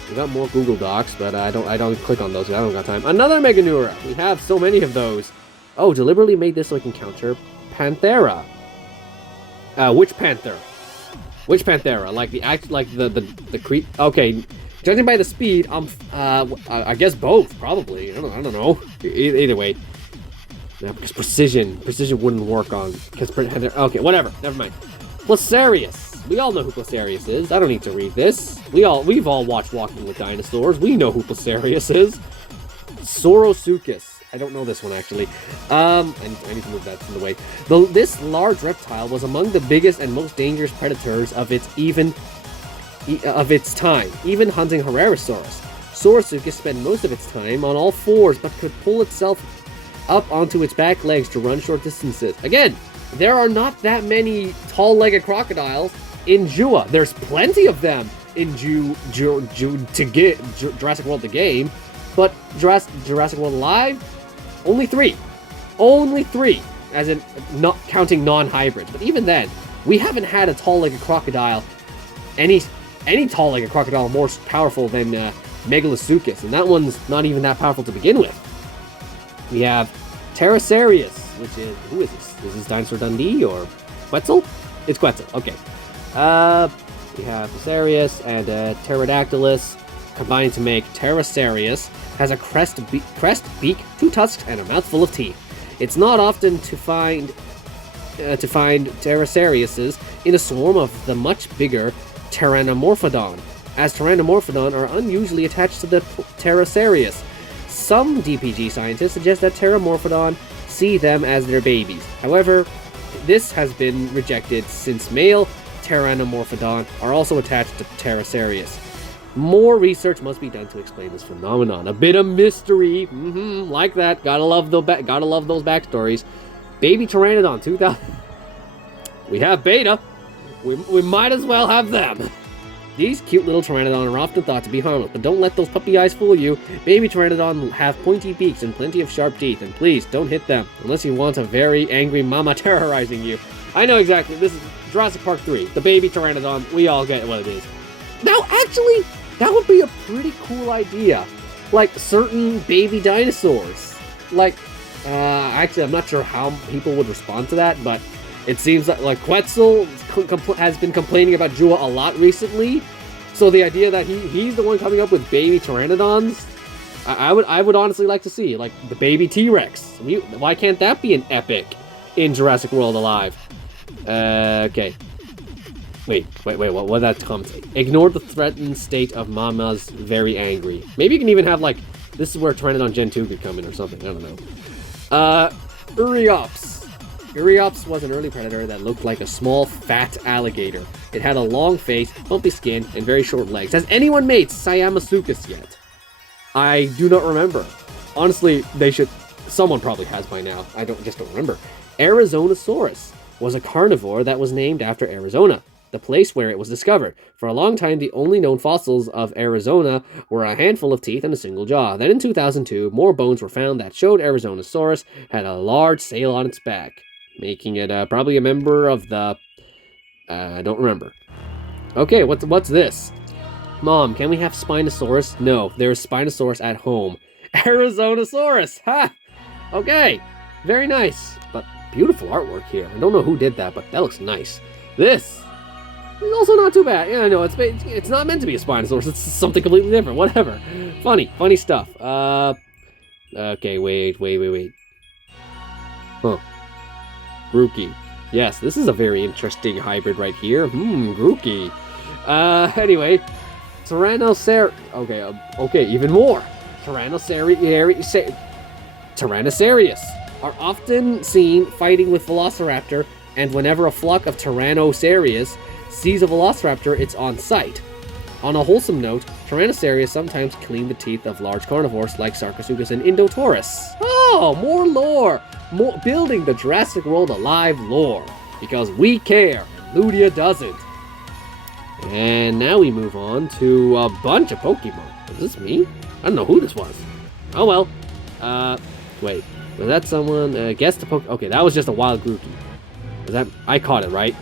We got more Google Docs, but I don't click on those. I don't got time. Another Meganeura. We have so many of those. Oh, deliberately made this so I can counter Panthera. Which Panther? Which Panthera? Like the creep? Okay, judging by the speed, I guess both probably. I don't know. Either way, no, because precision wouldn't work on. Okay, whatever. Never mind. Placerius. We all know who Placerius is. I don't need to read this. We've all watched Walking with Dinosaurs. We know who Placerius is. Saurosuchus. I don't know this one, actually. I need to move that from the way. This large reptile was among the biggest and most dangerous predators of its time, even hunting Herrerasaurus. Saurosuchus spent most of its time on all fours, but could pull itself up onto its back legs to run short distances. Again, there are not that many tall-legged crocodiles in JWA. There's plenty of them in Jurassic World the game, but Jurassic World Live, only 3. Only 3, as in not counting non-hybrids. But even then, we haven't had a tall-legged crocodile, any tall-legged crocodile more powerful than Megalosuchus, and that one's not even that powerful to begin with. We have Pterosarius, which is, who is this? Is this Dinosaur Dundee or Quetzal? It's Quetzal, okay. We have Pterosarius and Pterodactylus combining to make Pterosarius. Has a crest, beak, 2 tusks, and a mouthful of teeth. It's not often to find Pterosariuses in a swarm of the much bigger Tyrannomorphodon, as Tyrannomorphodon are unusually attached to the Pterosarius. Some DPG scientists suggest that Tyrannomorphodon see them as their babies. However, this has been rejected since male Tyrannomorphodon are also attached to Pterosarius. More research must be done to explain this phenomenon. A bit of mystery, like that. Gotta love those backstories. Baby Pteranodon 2000. We have Beta. We might as well have them. These cute little Pteranodon are often thought to be harmless, but don't let those puppy eyes fool you. Baby Pteranodon have pointy beaks and plenty of sharp teeth, and please don't hit them unless you want a very angry mama terrorizing you. I know exactly. This is Jurassic Park 3. The baby Pteranodon. We all get what it is. Now, actually, that would be a pretty cool idea. Like, certain baby dinosaurs. Like, actually, I'm not sure how people would respond to that, but it seems like Quetzal has been complaining about JWA a lot recently. So the idea that he's the one coming up with baby Pteranodons, I would honestly like to see. Like, the baby T-Rex. Why can't that be an epic in Jurassic World Alive? Okay. Wait, what did that come to? Ignore the threatened state of Mama's very angry. Maybe you can even have, like, this is where Pteranodon Gen 2 could come in or something, I don't know. Uriops. Uriops was an early predator that looked like a small, fat alligator. It had a long face, bumpy skin, and very short legs. Has anyone made Siamasuchus yet? I do not remember. Honestly, someone probably has by now. I just don't remember. Arizonosaurus was a carnivore that was named after Arizona, the place where it was discovered. For a long time, the only known fossils of Arizona were a handful of teeth and a single jaw. Then in 2002, more bones were found that showed Arizonosaurus had a large sail on its back, making it probably a member of the... I don't remember. Okay, what's this? Mom, can we have Spinosaurus? No, there's Spinosaurus at home. Arizonosaurus! Ha! Okay, very nice. But beautiful artwork here. I don't know who did that, but that looks nice. This is also not too bad. Yeah, I know, it's not meant to be a Spinosaurus. It's something completely different. Whatever. Funny stuff. Okay, wait. Huh. Grookey. Yes, this is a very interesting hybrid right here. Grookey. Anyway, Tyrannosaurus. Okay, even more. Tyrannosaurus are often seen fighting with Velociraptor, and whenever a flock of Tyrannosaurus sees a Velociraptor, it's on sight. On a wholesome note, Tyrannosaurus sometimes clean the teeth of large carnivores like Sarcosuchus and Indotaurus. Oh, more lore! More building the Jurassic World Alive lore, because we care, and Ludia doesn't. And now we move on to a bunch of Pokemon. Is this me? I don't know who this was. Oh well. Wait. Was that someone? Guess the Pokemon. Okay, that was just a wild Grookey. Was that? I caught it, right?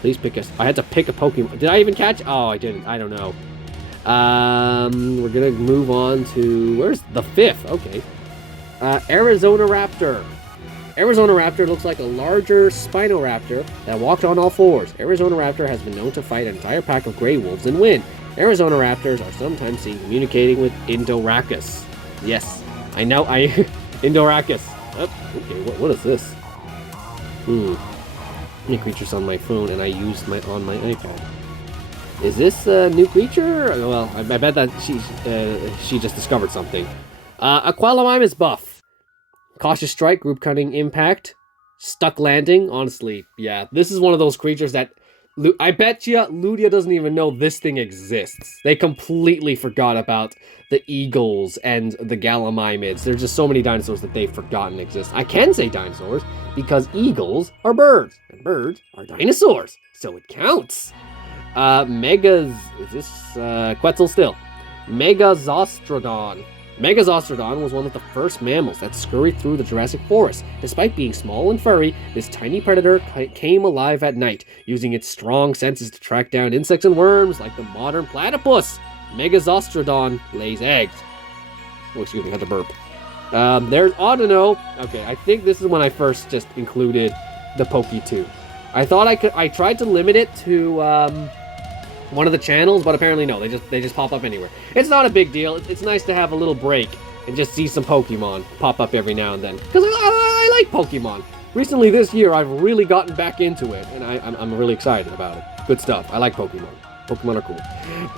Please pick I had to pick a Pokemon. Did I even catch? Oh, I didn't. I don't know. We're gonna move on to... Where's the fifth? Okay. Arizona Raptor. Arizona Raptor looks like a larger Spinoraptor that walked on all fours. Arizona Raptor has been known to fight an entire pack of gray wolves and win. Arizona Raptors are sometimes seen communicating with Indoracus. Yes, I know, Indoracus. Oh, okay, what is this? New creatures on my phone, and I used on my iPad. Is this a new creature? Well, I bet that she just discovered something. Aqualamime is buff. Cautious Strike, Group Cutting Impact, Stuck Landing. Honestly, yeah, this is one of those creatures that I bet you Ludia doesn't even know this thing exists. They completely forgot about the eagles and the Gallimides. There's just so many dinosaurs that they've forgotten exist. I can say dinosaurs because eagles are birds and birds are dinosaurs, so it counts. Is this Quetzal still? Megazostrodon. Megazostrodon was one of the first mammals that scurried through the Jurassic Forest. Despite being small and furry, this tiny predator came alive at night, using its strong senses to track down insects and worms like the modern platypus. Megazostrodon lays eggs. Oh, excuse me, I had to burp. There's Autono. Okay, I think this is when I first just included the Poke 2. I thought I tried to limit it to one of the channels, but apparently no, they just pop up anywhere. It's not a big deal. It's nice to have a little break and just see some Pokemon pop up every now and then, because I like Pokemon. Recently this year, I've really gotten back into it, and I'm really excited about it. Good stuff. I like Pokemon. Pokemon are cool.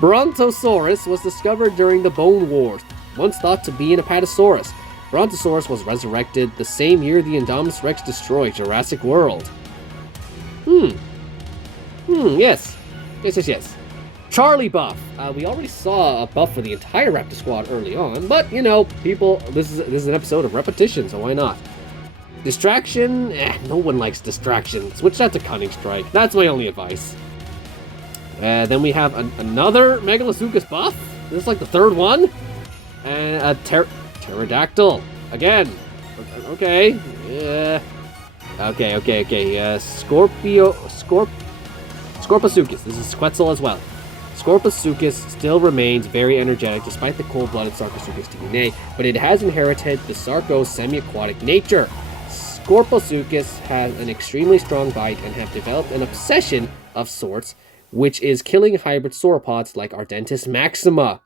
Brontosaurus was discovered during the Bone Wars, once thought to be an Apatosaurus. Brontosaurus was resurrected the same year the Indominus Rex destroyed Jurassic World. Yes. Charlie buff. We already saw a buff for the entire Raptor squad early on, but you know, people, this is an episode of repetition, so why not? Distraction? No one likes distraction. Switch that to Cunning Strike. That's my only advice. Then we have another Megalosuchus buff. This is like the third one. And a Pterodactyl. Again. Okay. Okay. Scorposuchus. This is Quetzal as well. Scorposuchus still remains very energetic despite the cold-blooded Sarcosuchus DNA, but it has inherited the Sarco's semi-aquatic nature. Scorposuchus has an extremely strong bite and have developed an obsession of sorts, which is killing hybrid sauropods like Ardentis maxima,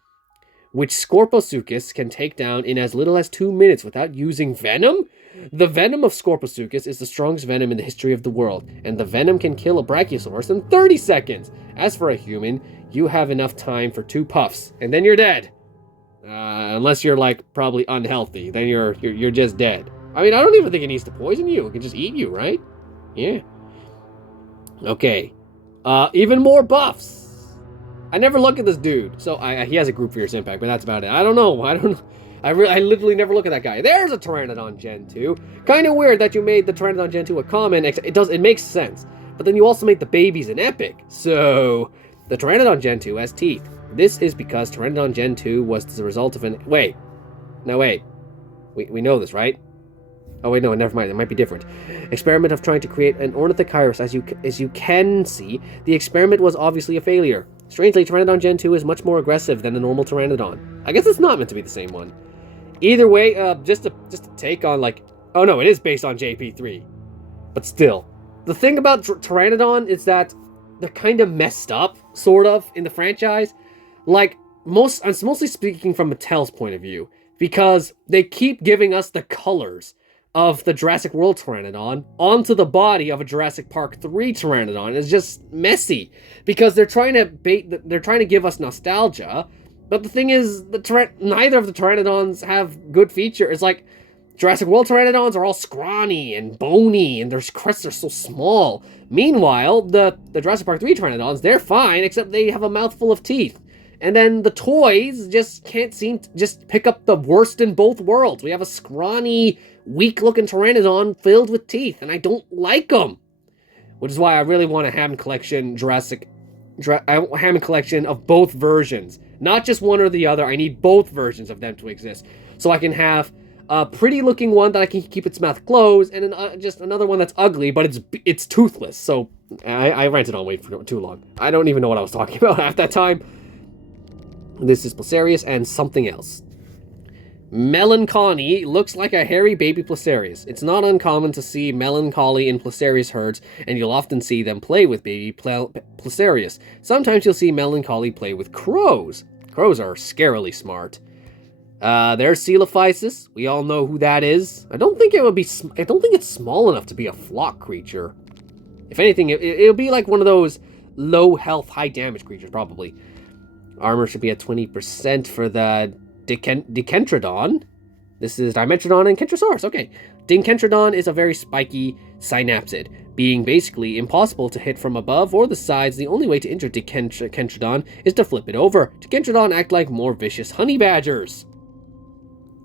which Scorposuchus can take down in as little as 2 minutes without using venom? The venom of Scorposuchus is the strongest venom in the history of the world, and the venom can kill a Brachiosaurus in 30 seconds! As for a human, you have enough time for 2 puffs, and then you're dead. Unless you're, like, probably unhealthy, then you're just dead. I mean, I don't even think it needs to poison you, it can just eat you, right? Yeah. Okay. Even more buffs! I never look at this dude, so he has a Group Fierce Impact, but that's about it. I don't know. I literally never look at that guy. There's a Pteranodon Gen 2. Kind of weird that you made the Pteranodon Gen 2 a common. It makes sense. But then you also make the babies an epic. So, the Pteranodon Gen 2 has teeth. This is because Pteranodon Gen 2 was the result of an... Wait. We know this, right? Oh wait, no, never mind. It might be different. Experiment of trying to create an Ornithochirus. As you can see, the experiment was obviously a failure. Strangely, Pteranodon Gen 2 is much more aggressive than the normal Pteranodon. I guess it's not meant to be the same one. Either way, just to take on, like, Oh no, it is based on JP3. But still. The thing about Pteranodon is that they're kind of messed up, sort of, in the franchise. Like, I'm mostly speaking from Mattel's point of view, because they keep giving us the colors of the Jurassic World Pteranodon onto the body of a Jurassic Park 3 Pteranodon. It's just messy, because they're trying to give us nostalgia, but the thing is, neither of the Pteranodons have good features. It's like, Jurassic World Pteranodons are all scrawny and bony, and their crests are so small. Meanwhile, the Jurassic Park 3 Pteranodons, they're fine, except they have a mouthful of teeth. And then the toys just can't seem to just pick up the worst in both worlds. We have a scrawny, weak-looking Pteranodon filled with teeth, and I don't like them. Which is why I really want a Hammond collection Hammond collection of both versions. Not just one or the other. I need both versions of them to exist. So I can have a pretty-looking one that I can keep its mouth closed, and just another one that's ugly, but it's toothless. So I ranted on way for too long. I don't even know what I was talking about at that time. This is Placerius and something else. Melancholy looks like a hairy baby Placerius. It's not uncommon to see melancholy in Placerius herds, and you'll often see them play with baby Placerius. Sometimes you'll see melancholy play with crows. Crows are scarily smart. There's Coelophysis. We all know who that is. I don't think it's small enough to be a flock creature. If anything, it'll be like one of those low health, high damage creatures, probably. Armor should be at 20% for the Dikentrodon. This is Dimetrodon and Kentrosaurus. Okay. Dikentrodon is a very spiky synapsid, being basically impossible to hit from above or the sides. The only way to injure Dikentrodon is to flip it over. Dikentrodon act like more vicious honey badgers.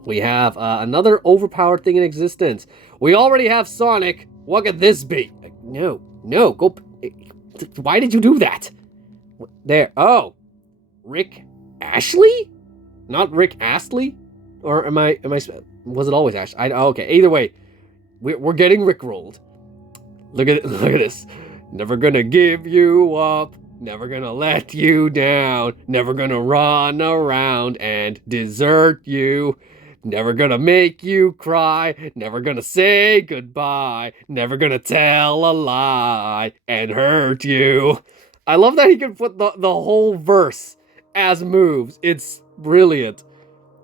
We have another overpowered thing in existence. We already have Sonic. What could this be? No, go. Why did you do that? There. Oh. Rick Ashley? Not Rick Astley? Or am I, was it always Ashley? Okay, either way, we're getting Rickrolled. Look at this. Never gonna give you up. Never gonna let you down. Never gonna run around and desert you. Never gonna make you cry. Never gonna say goodbye. Never gonna tell a lie and hurt you. I love that he can put the whole verse as moves. It's brilliant.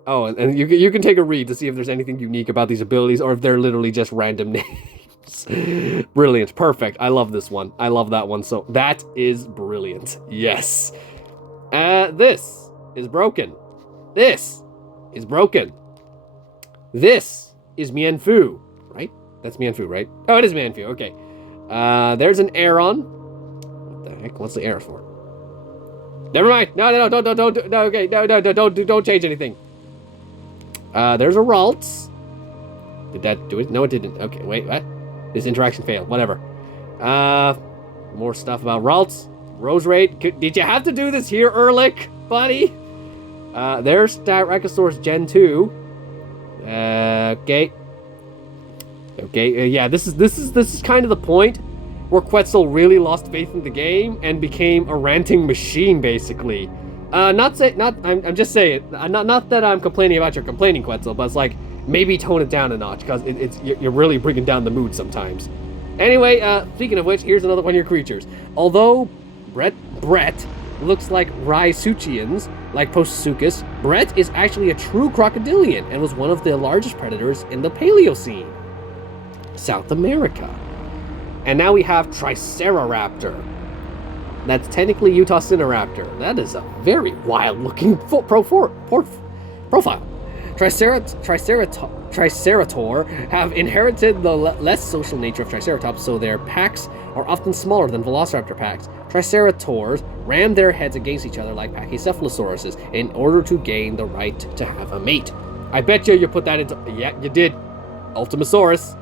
Oh, and you can take a read to see if there's anything unique about these abilities or if they're literally just random names. Brilliant. Perfect. I love this one. I love that one. So that is brilliant. Yes. This is broken. This is broken. This is Mienfoo, right? That's Mienfoo, right? Oh, it is Mienfoo. Okay. There's an Aeron. What the heck? What's the Aeron for? Never mind. No, don't. No, okay. No, don't change anything. There's a Ralts. Did that do it? No, it didn't. Okay, wait, what? This interaction failed. Whatever. More stuff about Ralts. Roserade. Did you have to do this here, Ehrlich, buddy? There's Styracosaurus Gen 2. Okay. Yeah, this is kind of the point where Quetzal really lost faith in the game and became a ranting machine, basically. I'm just saying, not that I'm complaining about your complaining, Quetzal, but it's like, maybe tone it down a notch, because you're really bringing down the mood sometimes. Anyway, speaking of which, here's another one of your creatures. Although Brett looks like Rhysuchians, like Postosuchus, Brett is actually a true crocodilian and was one of the largest predators in the Paleocene. South America. And now we have Triceraraptor. That's technically Utah Cineraptor. That is a very wild-looking profile. Tricerator have inherited the less social nature of Triceratops, so their packs are often smaller than Velociraptor packs. Tricerators ram their heads against each other like Pachycephalosauruses in order to gain the right to have a mate. I bet you put that into... Yeah, you did. Ultimasaurus.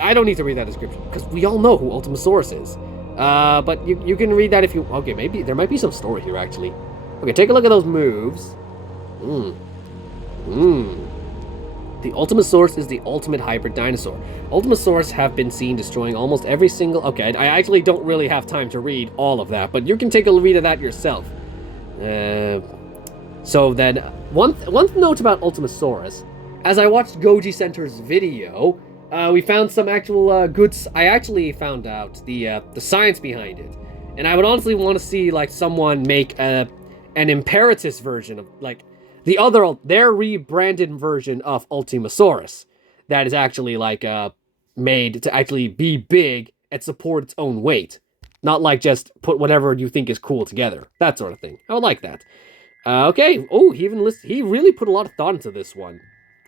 I don't need to read that description, because we all know who Ultimasaurus is. But you can read that if you... Okay, maybe there might be some story here, actually. Okay, take a look at those moves. The Ultimasaurus is the ultimate hybrid dinosaur. Ultimasaurus have been seen destroying almost every single... Okay, I actually don't really have time to read all of that, but you can take a read of that yourself. So then, one note about Ultimasaurus. As I watched Goji Center's video, We found some actual goods. I actually found out the science behind it, and I would honestly want to see like someone make an Imperatus version of like their rebranded version of Ultimasaurus that is actually like made to actually be big and support its own weight, not like just put whatever you think is cool together, that sort of thing. I would like that. Okay. Oh, he really put a lot of thought into this one.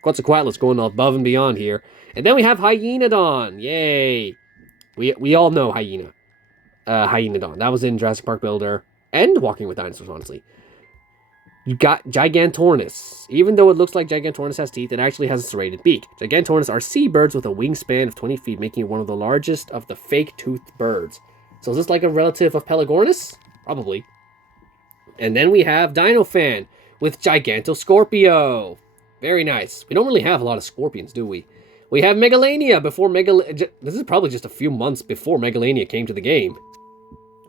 Quetzalcoatlus going above and beyond here. And then we have Hyenodon. Yay. We all know Hyenodon. That was in Jurassic Park Builder and Walking with Dinosaurs, honestly. You got Gigantornis. Even though it looks like Gigantornis has teeth, it actually has a serrated beak. Gigantornis are seabirds with a wingspan of 20 feet, making it one of the largest of the fake-toothed birds. So is this like a relative of Pelagornis? Probably. And then we have Dinofan with Gigantoscorpio. Very nice. We don't really have a lot of scorpions, do we? We have Megalania before This is probably just a few months before Megalania came to the game.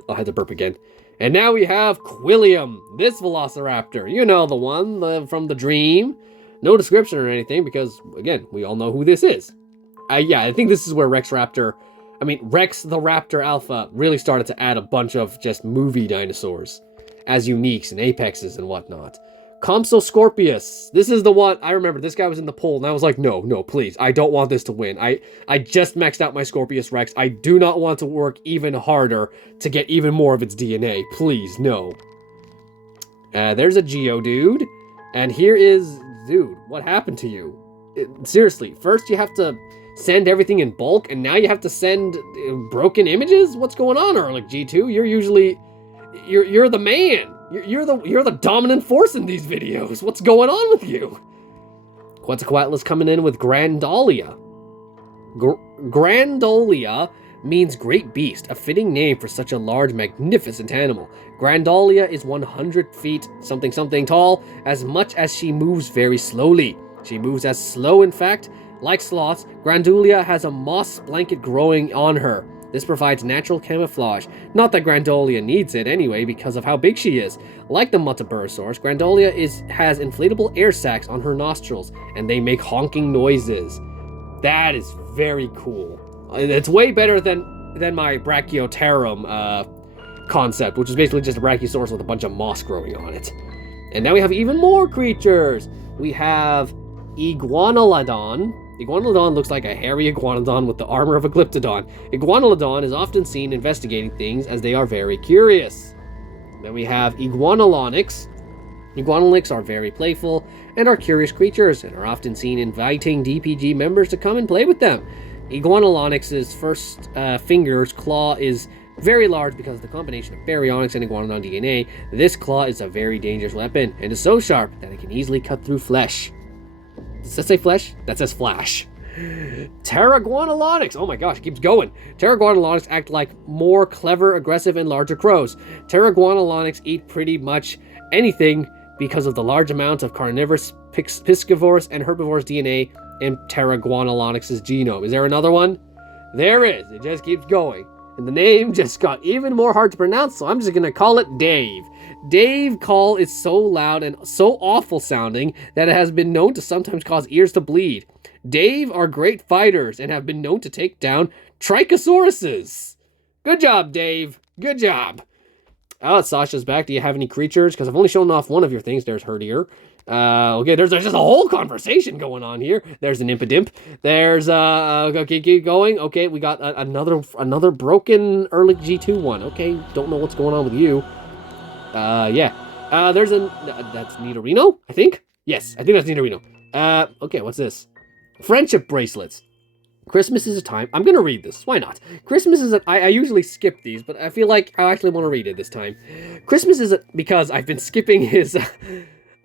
I'll have to burp again. And now we have Quillium, this Velociraptor. You know the one from the dream. No description or anything because, again, we all know who this is. Yeah, I think this is where Rex the Raptor Alpha really started to add a bunch of just movie dinosaurs as uniques and apexes and whatnot. Compsoscorpius. This is the one, I remember this guy was in the poll and I was like, no, please, I don't want this to win. I just maxed out my Scorpius Rex. I do not want to work even harder to get even more of its DNA. Please, no. There's a Geodude. And here is, dude, what happened to you? Seriously, first you have to send everything in bulk and now you have to send broken images? What's going on, Erlich G2? You're the man. You're the dominant force in these videos. What's going on with you? Quetzalcoatlus coming in with Grandolia. Grandolia means great beast, a fitting name for such a large, magnificent animal. Grandolia is 100 feet something tall, as much as she moves very slowly. She moves as slow, in fact. Like sloths, Grandolia has a moss blanket growing on her. This provides natural camouflage. Not that Grandolia needs it anyway because of how big she is. Like the Mutaburosaurus, Grandolia has inflatable air sacs on her nostrils, and they make honking noises. That is very cool. It's way better than my Brachioterum concept, which is basically just a Brachiosaurus with a bunch of moss growing on it. And now we have even more creatures. We have Iguanodon. Iguanodon looks like a hairy iguanodon with the armor of a glyptodon. Iguanodon is often seen investigating things as they are very curious. Then we have Iguanodonyx. Iguanodonyx are very playful and are curious creatures and are often seen inviting DPG members to come and play with them. Iguanodonyx's first finger's claw is very large because of the combination of baryonyx and iguanodon DNA. This claw is a very dangerous weapon and is so sharp that it can easily cut through flesh. Does that say flesh? That says flash. Pteroguanodonyx. Oh my gosh, it keeps going. Pteroguanodonyx act like more clever, aggressive, and larger crows. Pteroguanodonyx eat pretty much anything because of the large amount of carnivorous, piscivorous, and herbivorous DNA in Pteroguanodonyx's genome. Is there another one? There is. It just keeps going. And the name just got even more hard to pronounce, so I'm just gonna call it Dave. Dave call is so loud and so awful sounding that it has been known to sometimes cause ears to bleed. Dave are great fighters and have been known to take down Trichosauruses. Good job, Dave. Good job. Oh, Sasha's back. Do you have any creatures? Because I've only shown off one of your things. There's Herdier. Okay, there's just a whole conversation going on here. There's an Impidimp. There's, okay, keep going. Okay, we got another broken Erlich G2 one. Okay, don't know what's going on with you. Yeah. There's that's Nidorino, I think? Yes, I think that's Nidorino. Okay, what's this? Friendship bracelets. Christmas is a time... I'm gonna read this. Why not? Christmas is a... I usually skip these, but I feel like I actually want to read it this time. Christmas is a... Because I've been skipping his...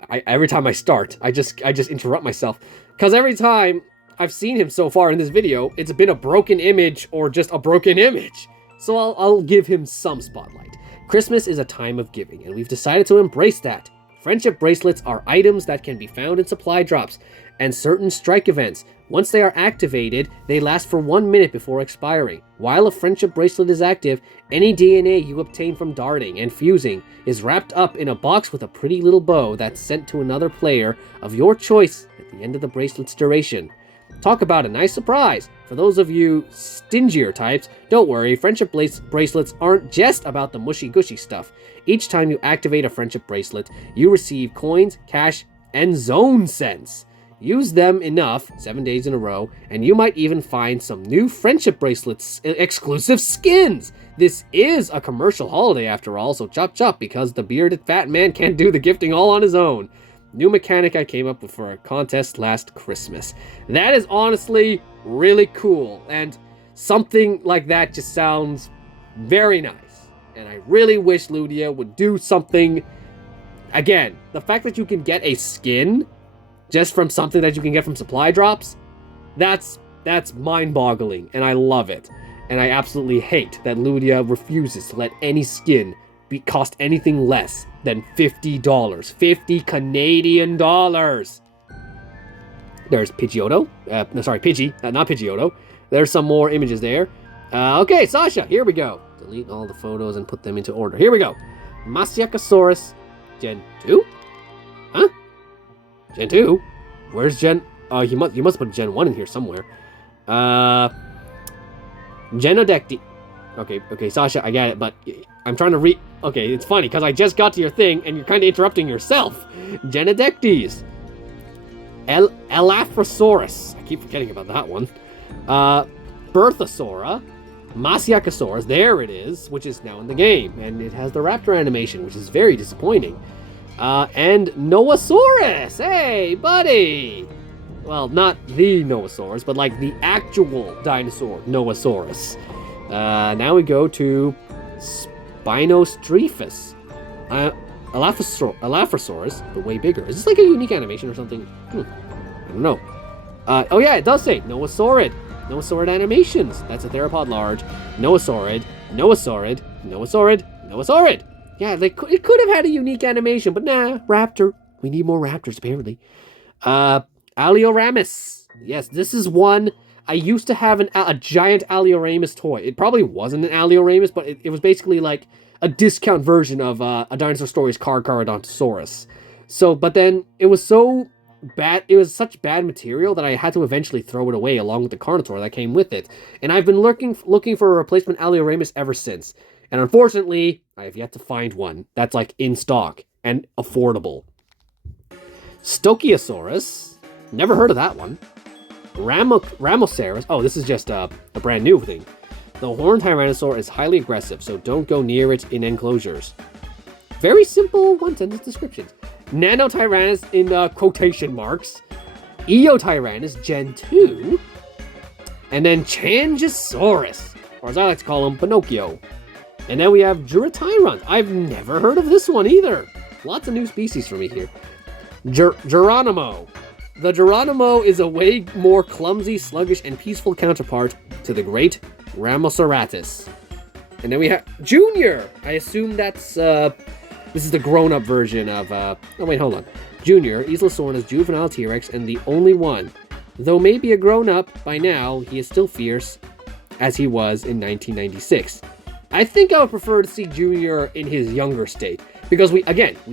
every time I start, I just interrupt myself. Because every time I've seen him so far in this video, it's been a broken image or just a broken image. So I'll give him some spotlight. Christmas is a time of giving, and we've decided to embrace that. Friendship bracelets are items that can be found in supply drops and certain strike events. Once they are activated, they last for 1 minute before expiring. While a friendship bracelet is active, any DNA you obtain from darting and fusing is wrapped up in a box with a pretty little bow that's sent to another player of your choice at the end of the bracelet's duration. Talk about a nice surprise. For those of you stingier types, don't worry, friendship bracelets aren't just about the mushy-gushy stuff. Each time you activate a friendship bracelet, you receive coins, cash, and zone sense. Use them enough, 7 days in a row, and you might even find some new friendship bracelets exclusive skins. This is a commercial holiday after all, so chop chop, because the bearded fat man can't do the gifting all on his own. New mechanic I came up with for a contest last Christmas. That is honestly really cool, and something like that just sounds very nice. And I really wish Ludia would do something. Again, the fact that you can get a skin just from something that you can get from supply drops, that's mind-boggling, and I love it. And I absolutely hate that Ludia refuses to let any skin cost anything less than $50. 50 Canadian dollars. There's Pidgeotto. Pidgey, not Pidgeotto. There's some more images there. Okay, Sasha, here we go. Delete all the photos and put them into order. Here we go. Masiakasaurus, Gen 2? Huh? Gen 2? Where's Gen... Oh, you must put Gen 1 in here somewhere. Genodecti. Okay, Sasha, I get it, but I'm trying to read... Okay, it's funny, because I just got to your thing, and you're kind of interrupting yourself. Genodectes. Elaphrosaurus. I keep forgetting about that one. Berthosaura. Masiakasaurus. There it is, which is now in the game, and it has the raptor animation, which is very disappointing. And Noasaurus. Hey, buddy. Well, not the Noasaurus, but like the actual dinosaur, Noasaurus. Now we go to Spinostrepus. Elaphrosaurus, but way bigger. Is this like a unique animation or something? I don't know. Oh yeah, it does say Noasaurid. Noasaurid animations. That's a theropod large. Noasaurid. Yeah, it could have had a unique animation, but nah, raptor. We need more raptors, apparently. Alioramus. Yes, this is one. I used to have a giant Alioramus toy. It probably wasn't an Alioramus, but it was basically like a discount version of a Dinosaur Stories Carcharodontosaurus. So, but then it was so bad, it was such bad material that I had to eventually throw it away along with the Carnotaur that came with it. And I've been looking for a replacement Alioramus ever since. And unfortunately, I have yet to find one that's like in stock and affordable. Stokiosaurus. Never heard of that one. Ramosaurus. Oh, this is just a brand new thing. The horned tyrannosaur is highly aggressive, so don't go near it in enclosures. Very simple one-sentence descriptions. Nanotyrannus in quotation marks. Eotyrannus Gen 2. And then Changosaurus, or as I like to call him, Pinocchio. And then we have Duratyrant. I've never heard of this one either. Lots of new species for me here. Geronimo. The Geronimo is a way more clumsy, sluggish, and peaceful counterpart to the great Ramosaurus. And then we have Junior. I assume that's, this is the grown-up version of, oh wait, hold on. Junior, Islasorna's juvenile T-Rex, and the only one. Though maybe a grown-up by now, he is still fierce, as he was in 1996. I think I would prefer to see Junior in his younger state. Because we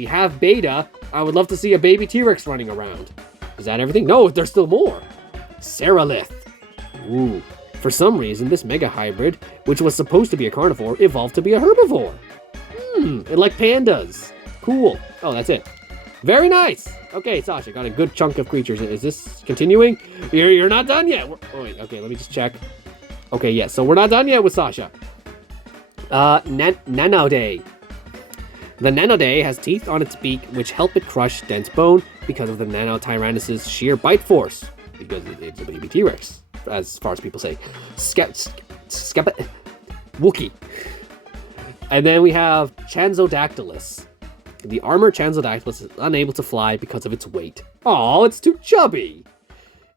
have Beta. I would love to see a baby T-Rex running around. Is that everything? No, there's still more. Ceralith. Ooh. For some reason, this mega hybrid, which was supposed to be a carnivore, evolved to be a herbivore. Like pandas. Cool. Oh, that's it. Very nice. Okay, Sasha, got a good chunk of creatures. Is this continuing? You're not done yet. Wait, okay, let me just check. Okay, yes, so we're not done yet with Sasha. Nanoday. The Nanoday has teeth on its beak which help it crush dense bone because of the Nanotyrannus' sheer bite force. Because it's a baby T-Rex, as far as people say. Wookie. And then we have Chansodactylus. The armored Chansodactylus is unable to fly because of its weight. Oh, it's too chubby.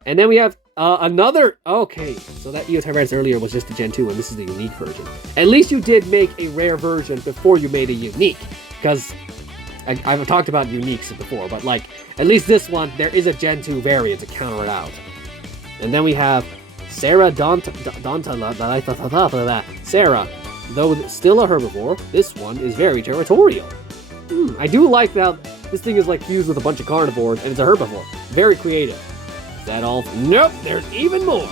And then we have another... Okay, so that Eotyrannus earlier was just a Gen 2, and this is the unique version. At least you did make a rare version before you made a unique. Because I've talked about uniques before, but like, at least this one, there is a Gen 2 variant to counter it out. And then we have Sarah Sarah, though still a herbivore, this one is very territorial. I do like that this thing is like fused with a bunch of carnivores, and it's a herbivore. Very creative. that all? Nope, there's even more.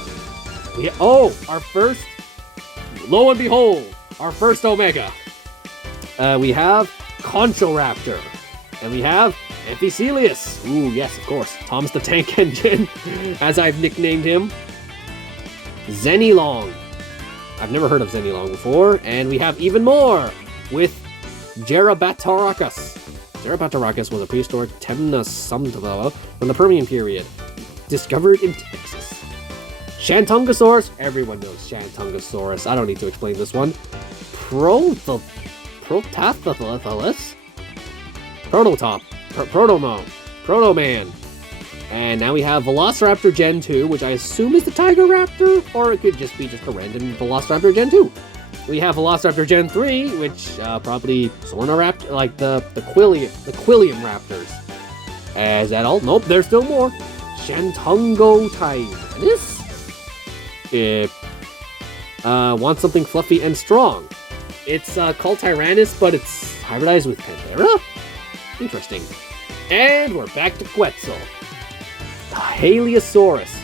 Our first, lo and behold, our first Omega. We have Conchoraptor, and we have Amphicelius. Ooh, yes, of course, Thomas the Tank Engine, as I've nicknamed him. Zenilong. I've never heard of Zenilong before, and we have even more with Jerabatorachus. Jerabatorachus was a prehistoric temnosumtava from the Permian period, discovered in Texas. Shantungosaurus, everyone knows Shantungosaurus. I don't need to explain this one. Protathlus, Proto-Man. And now we have Velociraptor Gen 2, which I assume is the Tiger Raptor, or it could just be a random Velociraptor Gen 2. We have Velociraptor Gen 3, which probably Sornoraptor, like the Quillian Raptors. Is that all? Nope, there's still more. Shantungo Tyrannus. Want something fluffy and strong. It's called Tyrannus, but it's hybridized with Panthera? Interesting. And we're back to Quetzal. Haliosaurus.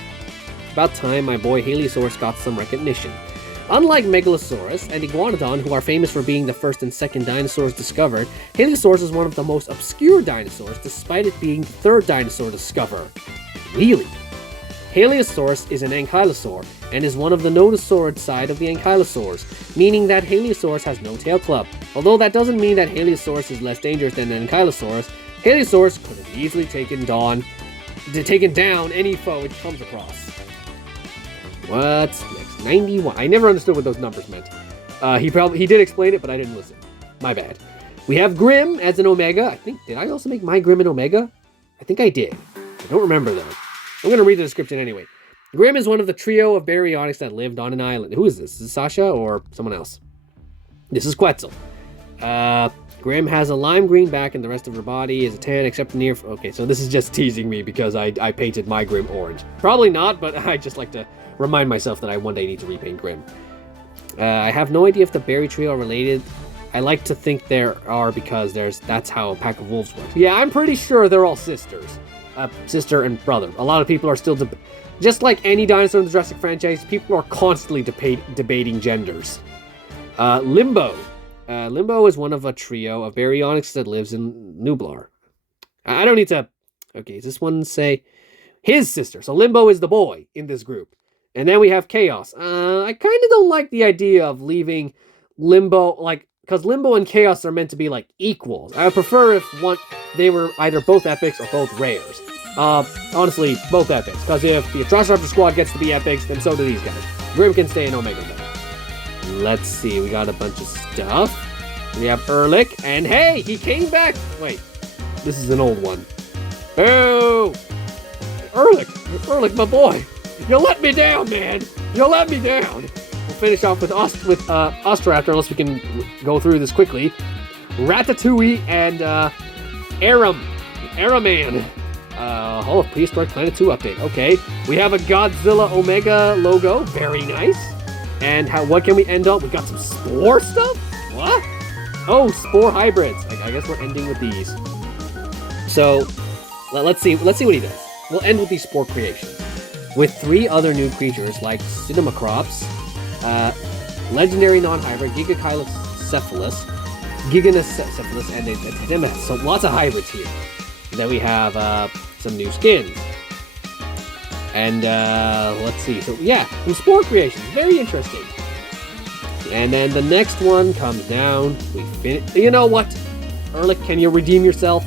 About time my boy Haliosaurus got some recognition. Unlike Megalosaurus and Iguanodon, who are famous for being the first and second dinosaurs discovered, Haliosaurus is one of the most obscure dinosaurs, despite it being the third dinosaur discovered. Really? Haliosaurus is an ankylosaur, and is one of the nodosaurid side of the ankylosaurs, meaning that Haliosaurus has no tail club. Although that doesn't mean that Haliosaurus is less dangerous than Ankylosaurus, Haliosaurus could have easily taken down any foe it comes across. What's next? 91. I never understood what those numbers meant. He did explain it, but I didn't listen. My bad. We have Grim as an Omega. Did I also make my Grim an Omega? I think I did. I don't remember though. I'm going to read the description anyway. Grim is one of the trio of baryonyx that lived on an island. Who is this? Is this Sasha or someone else? This is Quetzal. Grim has a lime green back and the rest of her body is a tan except near... Okay, so this is just teasing me because I painted my Grim orange. Probably not, but I just like to remind myself that I one day need to repaint Grim. I have no idea if the berry trio are related. I like to think there are because that's how a pack of wolves works. Yeah, I'm pretty sure they're all sisters. Sister and brother. A lot of people are still... Just like any dinosaur in the Jurassic franchise, people are constantly debating genders. Limbo. Limbo is one of a trio of baryonyx that lives in Nublar. I don't need to... Okay, does this one say... His sister. So Limbo is the boy in this group. And then we have Chaos. I kind of don't like the idea of leaving Limbo... Because Limbo and Chaos are meant to be, equals. I would prefer if they were either both epics or both rares. Honestly, both epics. Because if the Atrociraptor squad gets to be epics, then so do these guys. Grim can stay in Omega though. Let's see, we got a bunch of stuff. We have Ehrlich, and hey, he came back! Wait, this is an old one. Oh! Ehrlich, my boy! You let me down, man! You let me down! We'll finish off with Ostraptor, unless we can go through this quickly. Ratatouille and Araman. Hall of Prehistoric Planet 2 update. Okay, we have a Godzilla Omega logo. Very nice. And what can we end up? We got some Spore stuff? What? Oh, Spore hybrids. I guess we're ending with these. So, let's see what he does. We'll end with these Spore creations. With 3 other new creatures like Cinemacrops, legendary non-hybrid Gigacylocephalus, and Etedemus. So lots of hybrids here. And then we have some new skins. And let's see. So yeah, some Spore creations. Very interesting. And then the next one comes down. We finish. You know what? Ehrlich, can you redeem yourself?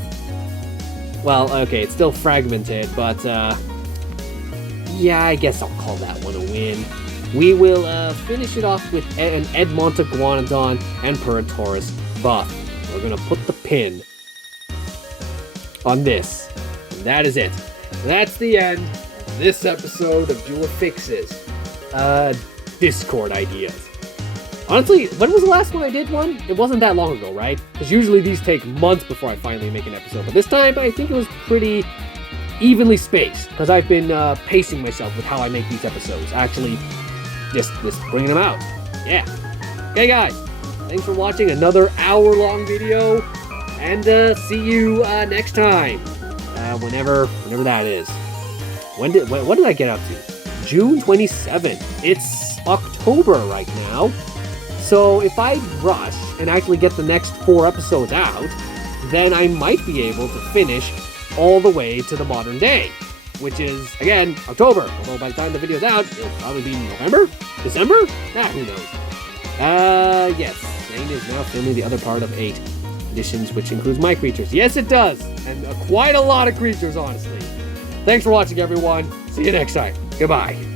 Well, okay, it's still fragmented, but yeah, I guess I'll call that one a win. We will finish it off with an Edmonta Iguanodon and Pterosaurus buff. We're gonna put the pin on this. And that is it. That's the end of this episode of JWA Fixes. Discord ideas. Honestly, when was the last one I did one? It wasn't that long ago, right? Because usually these take months before I finally make an episode. But this time, I think it was pretty evenly spaced. Because I've been pacing myself with how I make these episodes. Actually, just bringing them out. Yeah. Okay, guys. Thanks for watching another hour-long video. And see you next time. Whenever that is. what did I get up to? June 27th. It's October right now. So if I rush and actually get the next 4 episodes out, then I might be able to finish all the way to the modern day, which is, again, October. Although by the time the video's out, it'll probably be November? December? Who knows? Yes, Zane is now filming the other part of 8 editions, which includes my creatures. Yes, it does, and quite a lot of creatures, honestly. Thanks for watching, everyone. See you next time. Goodbye.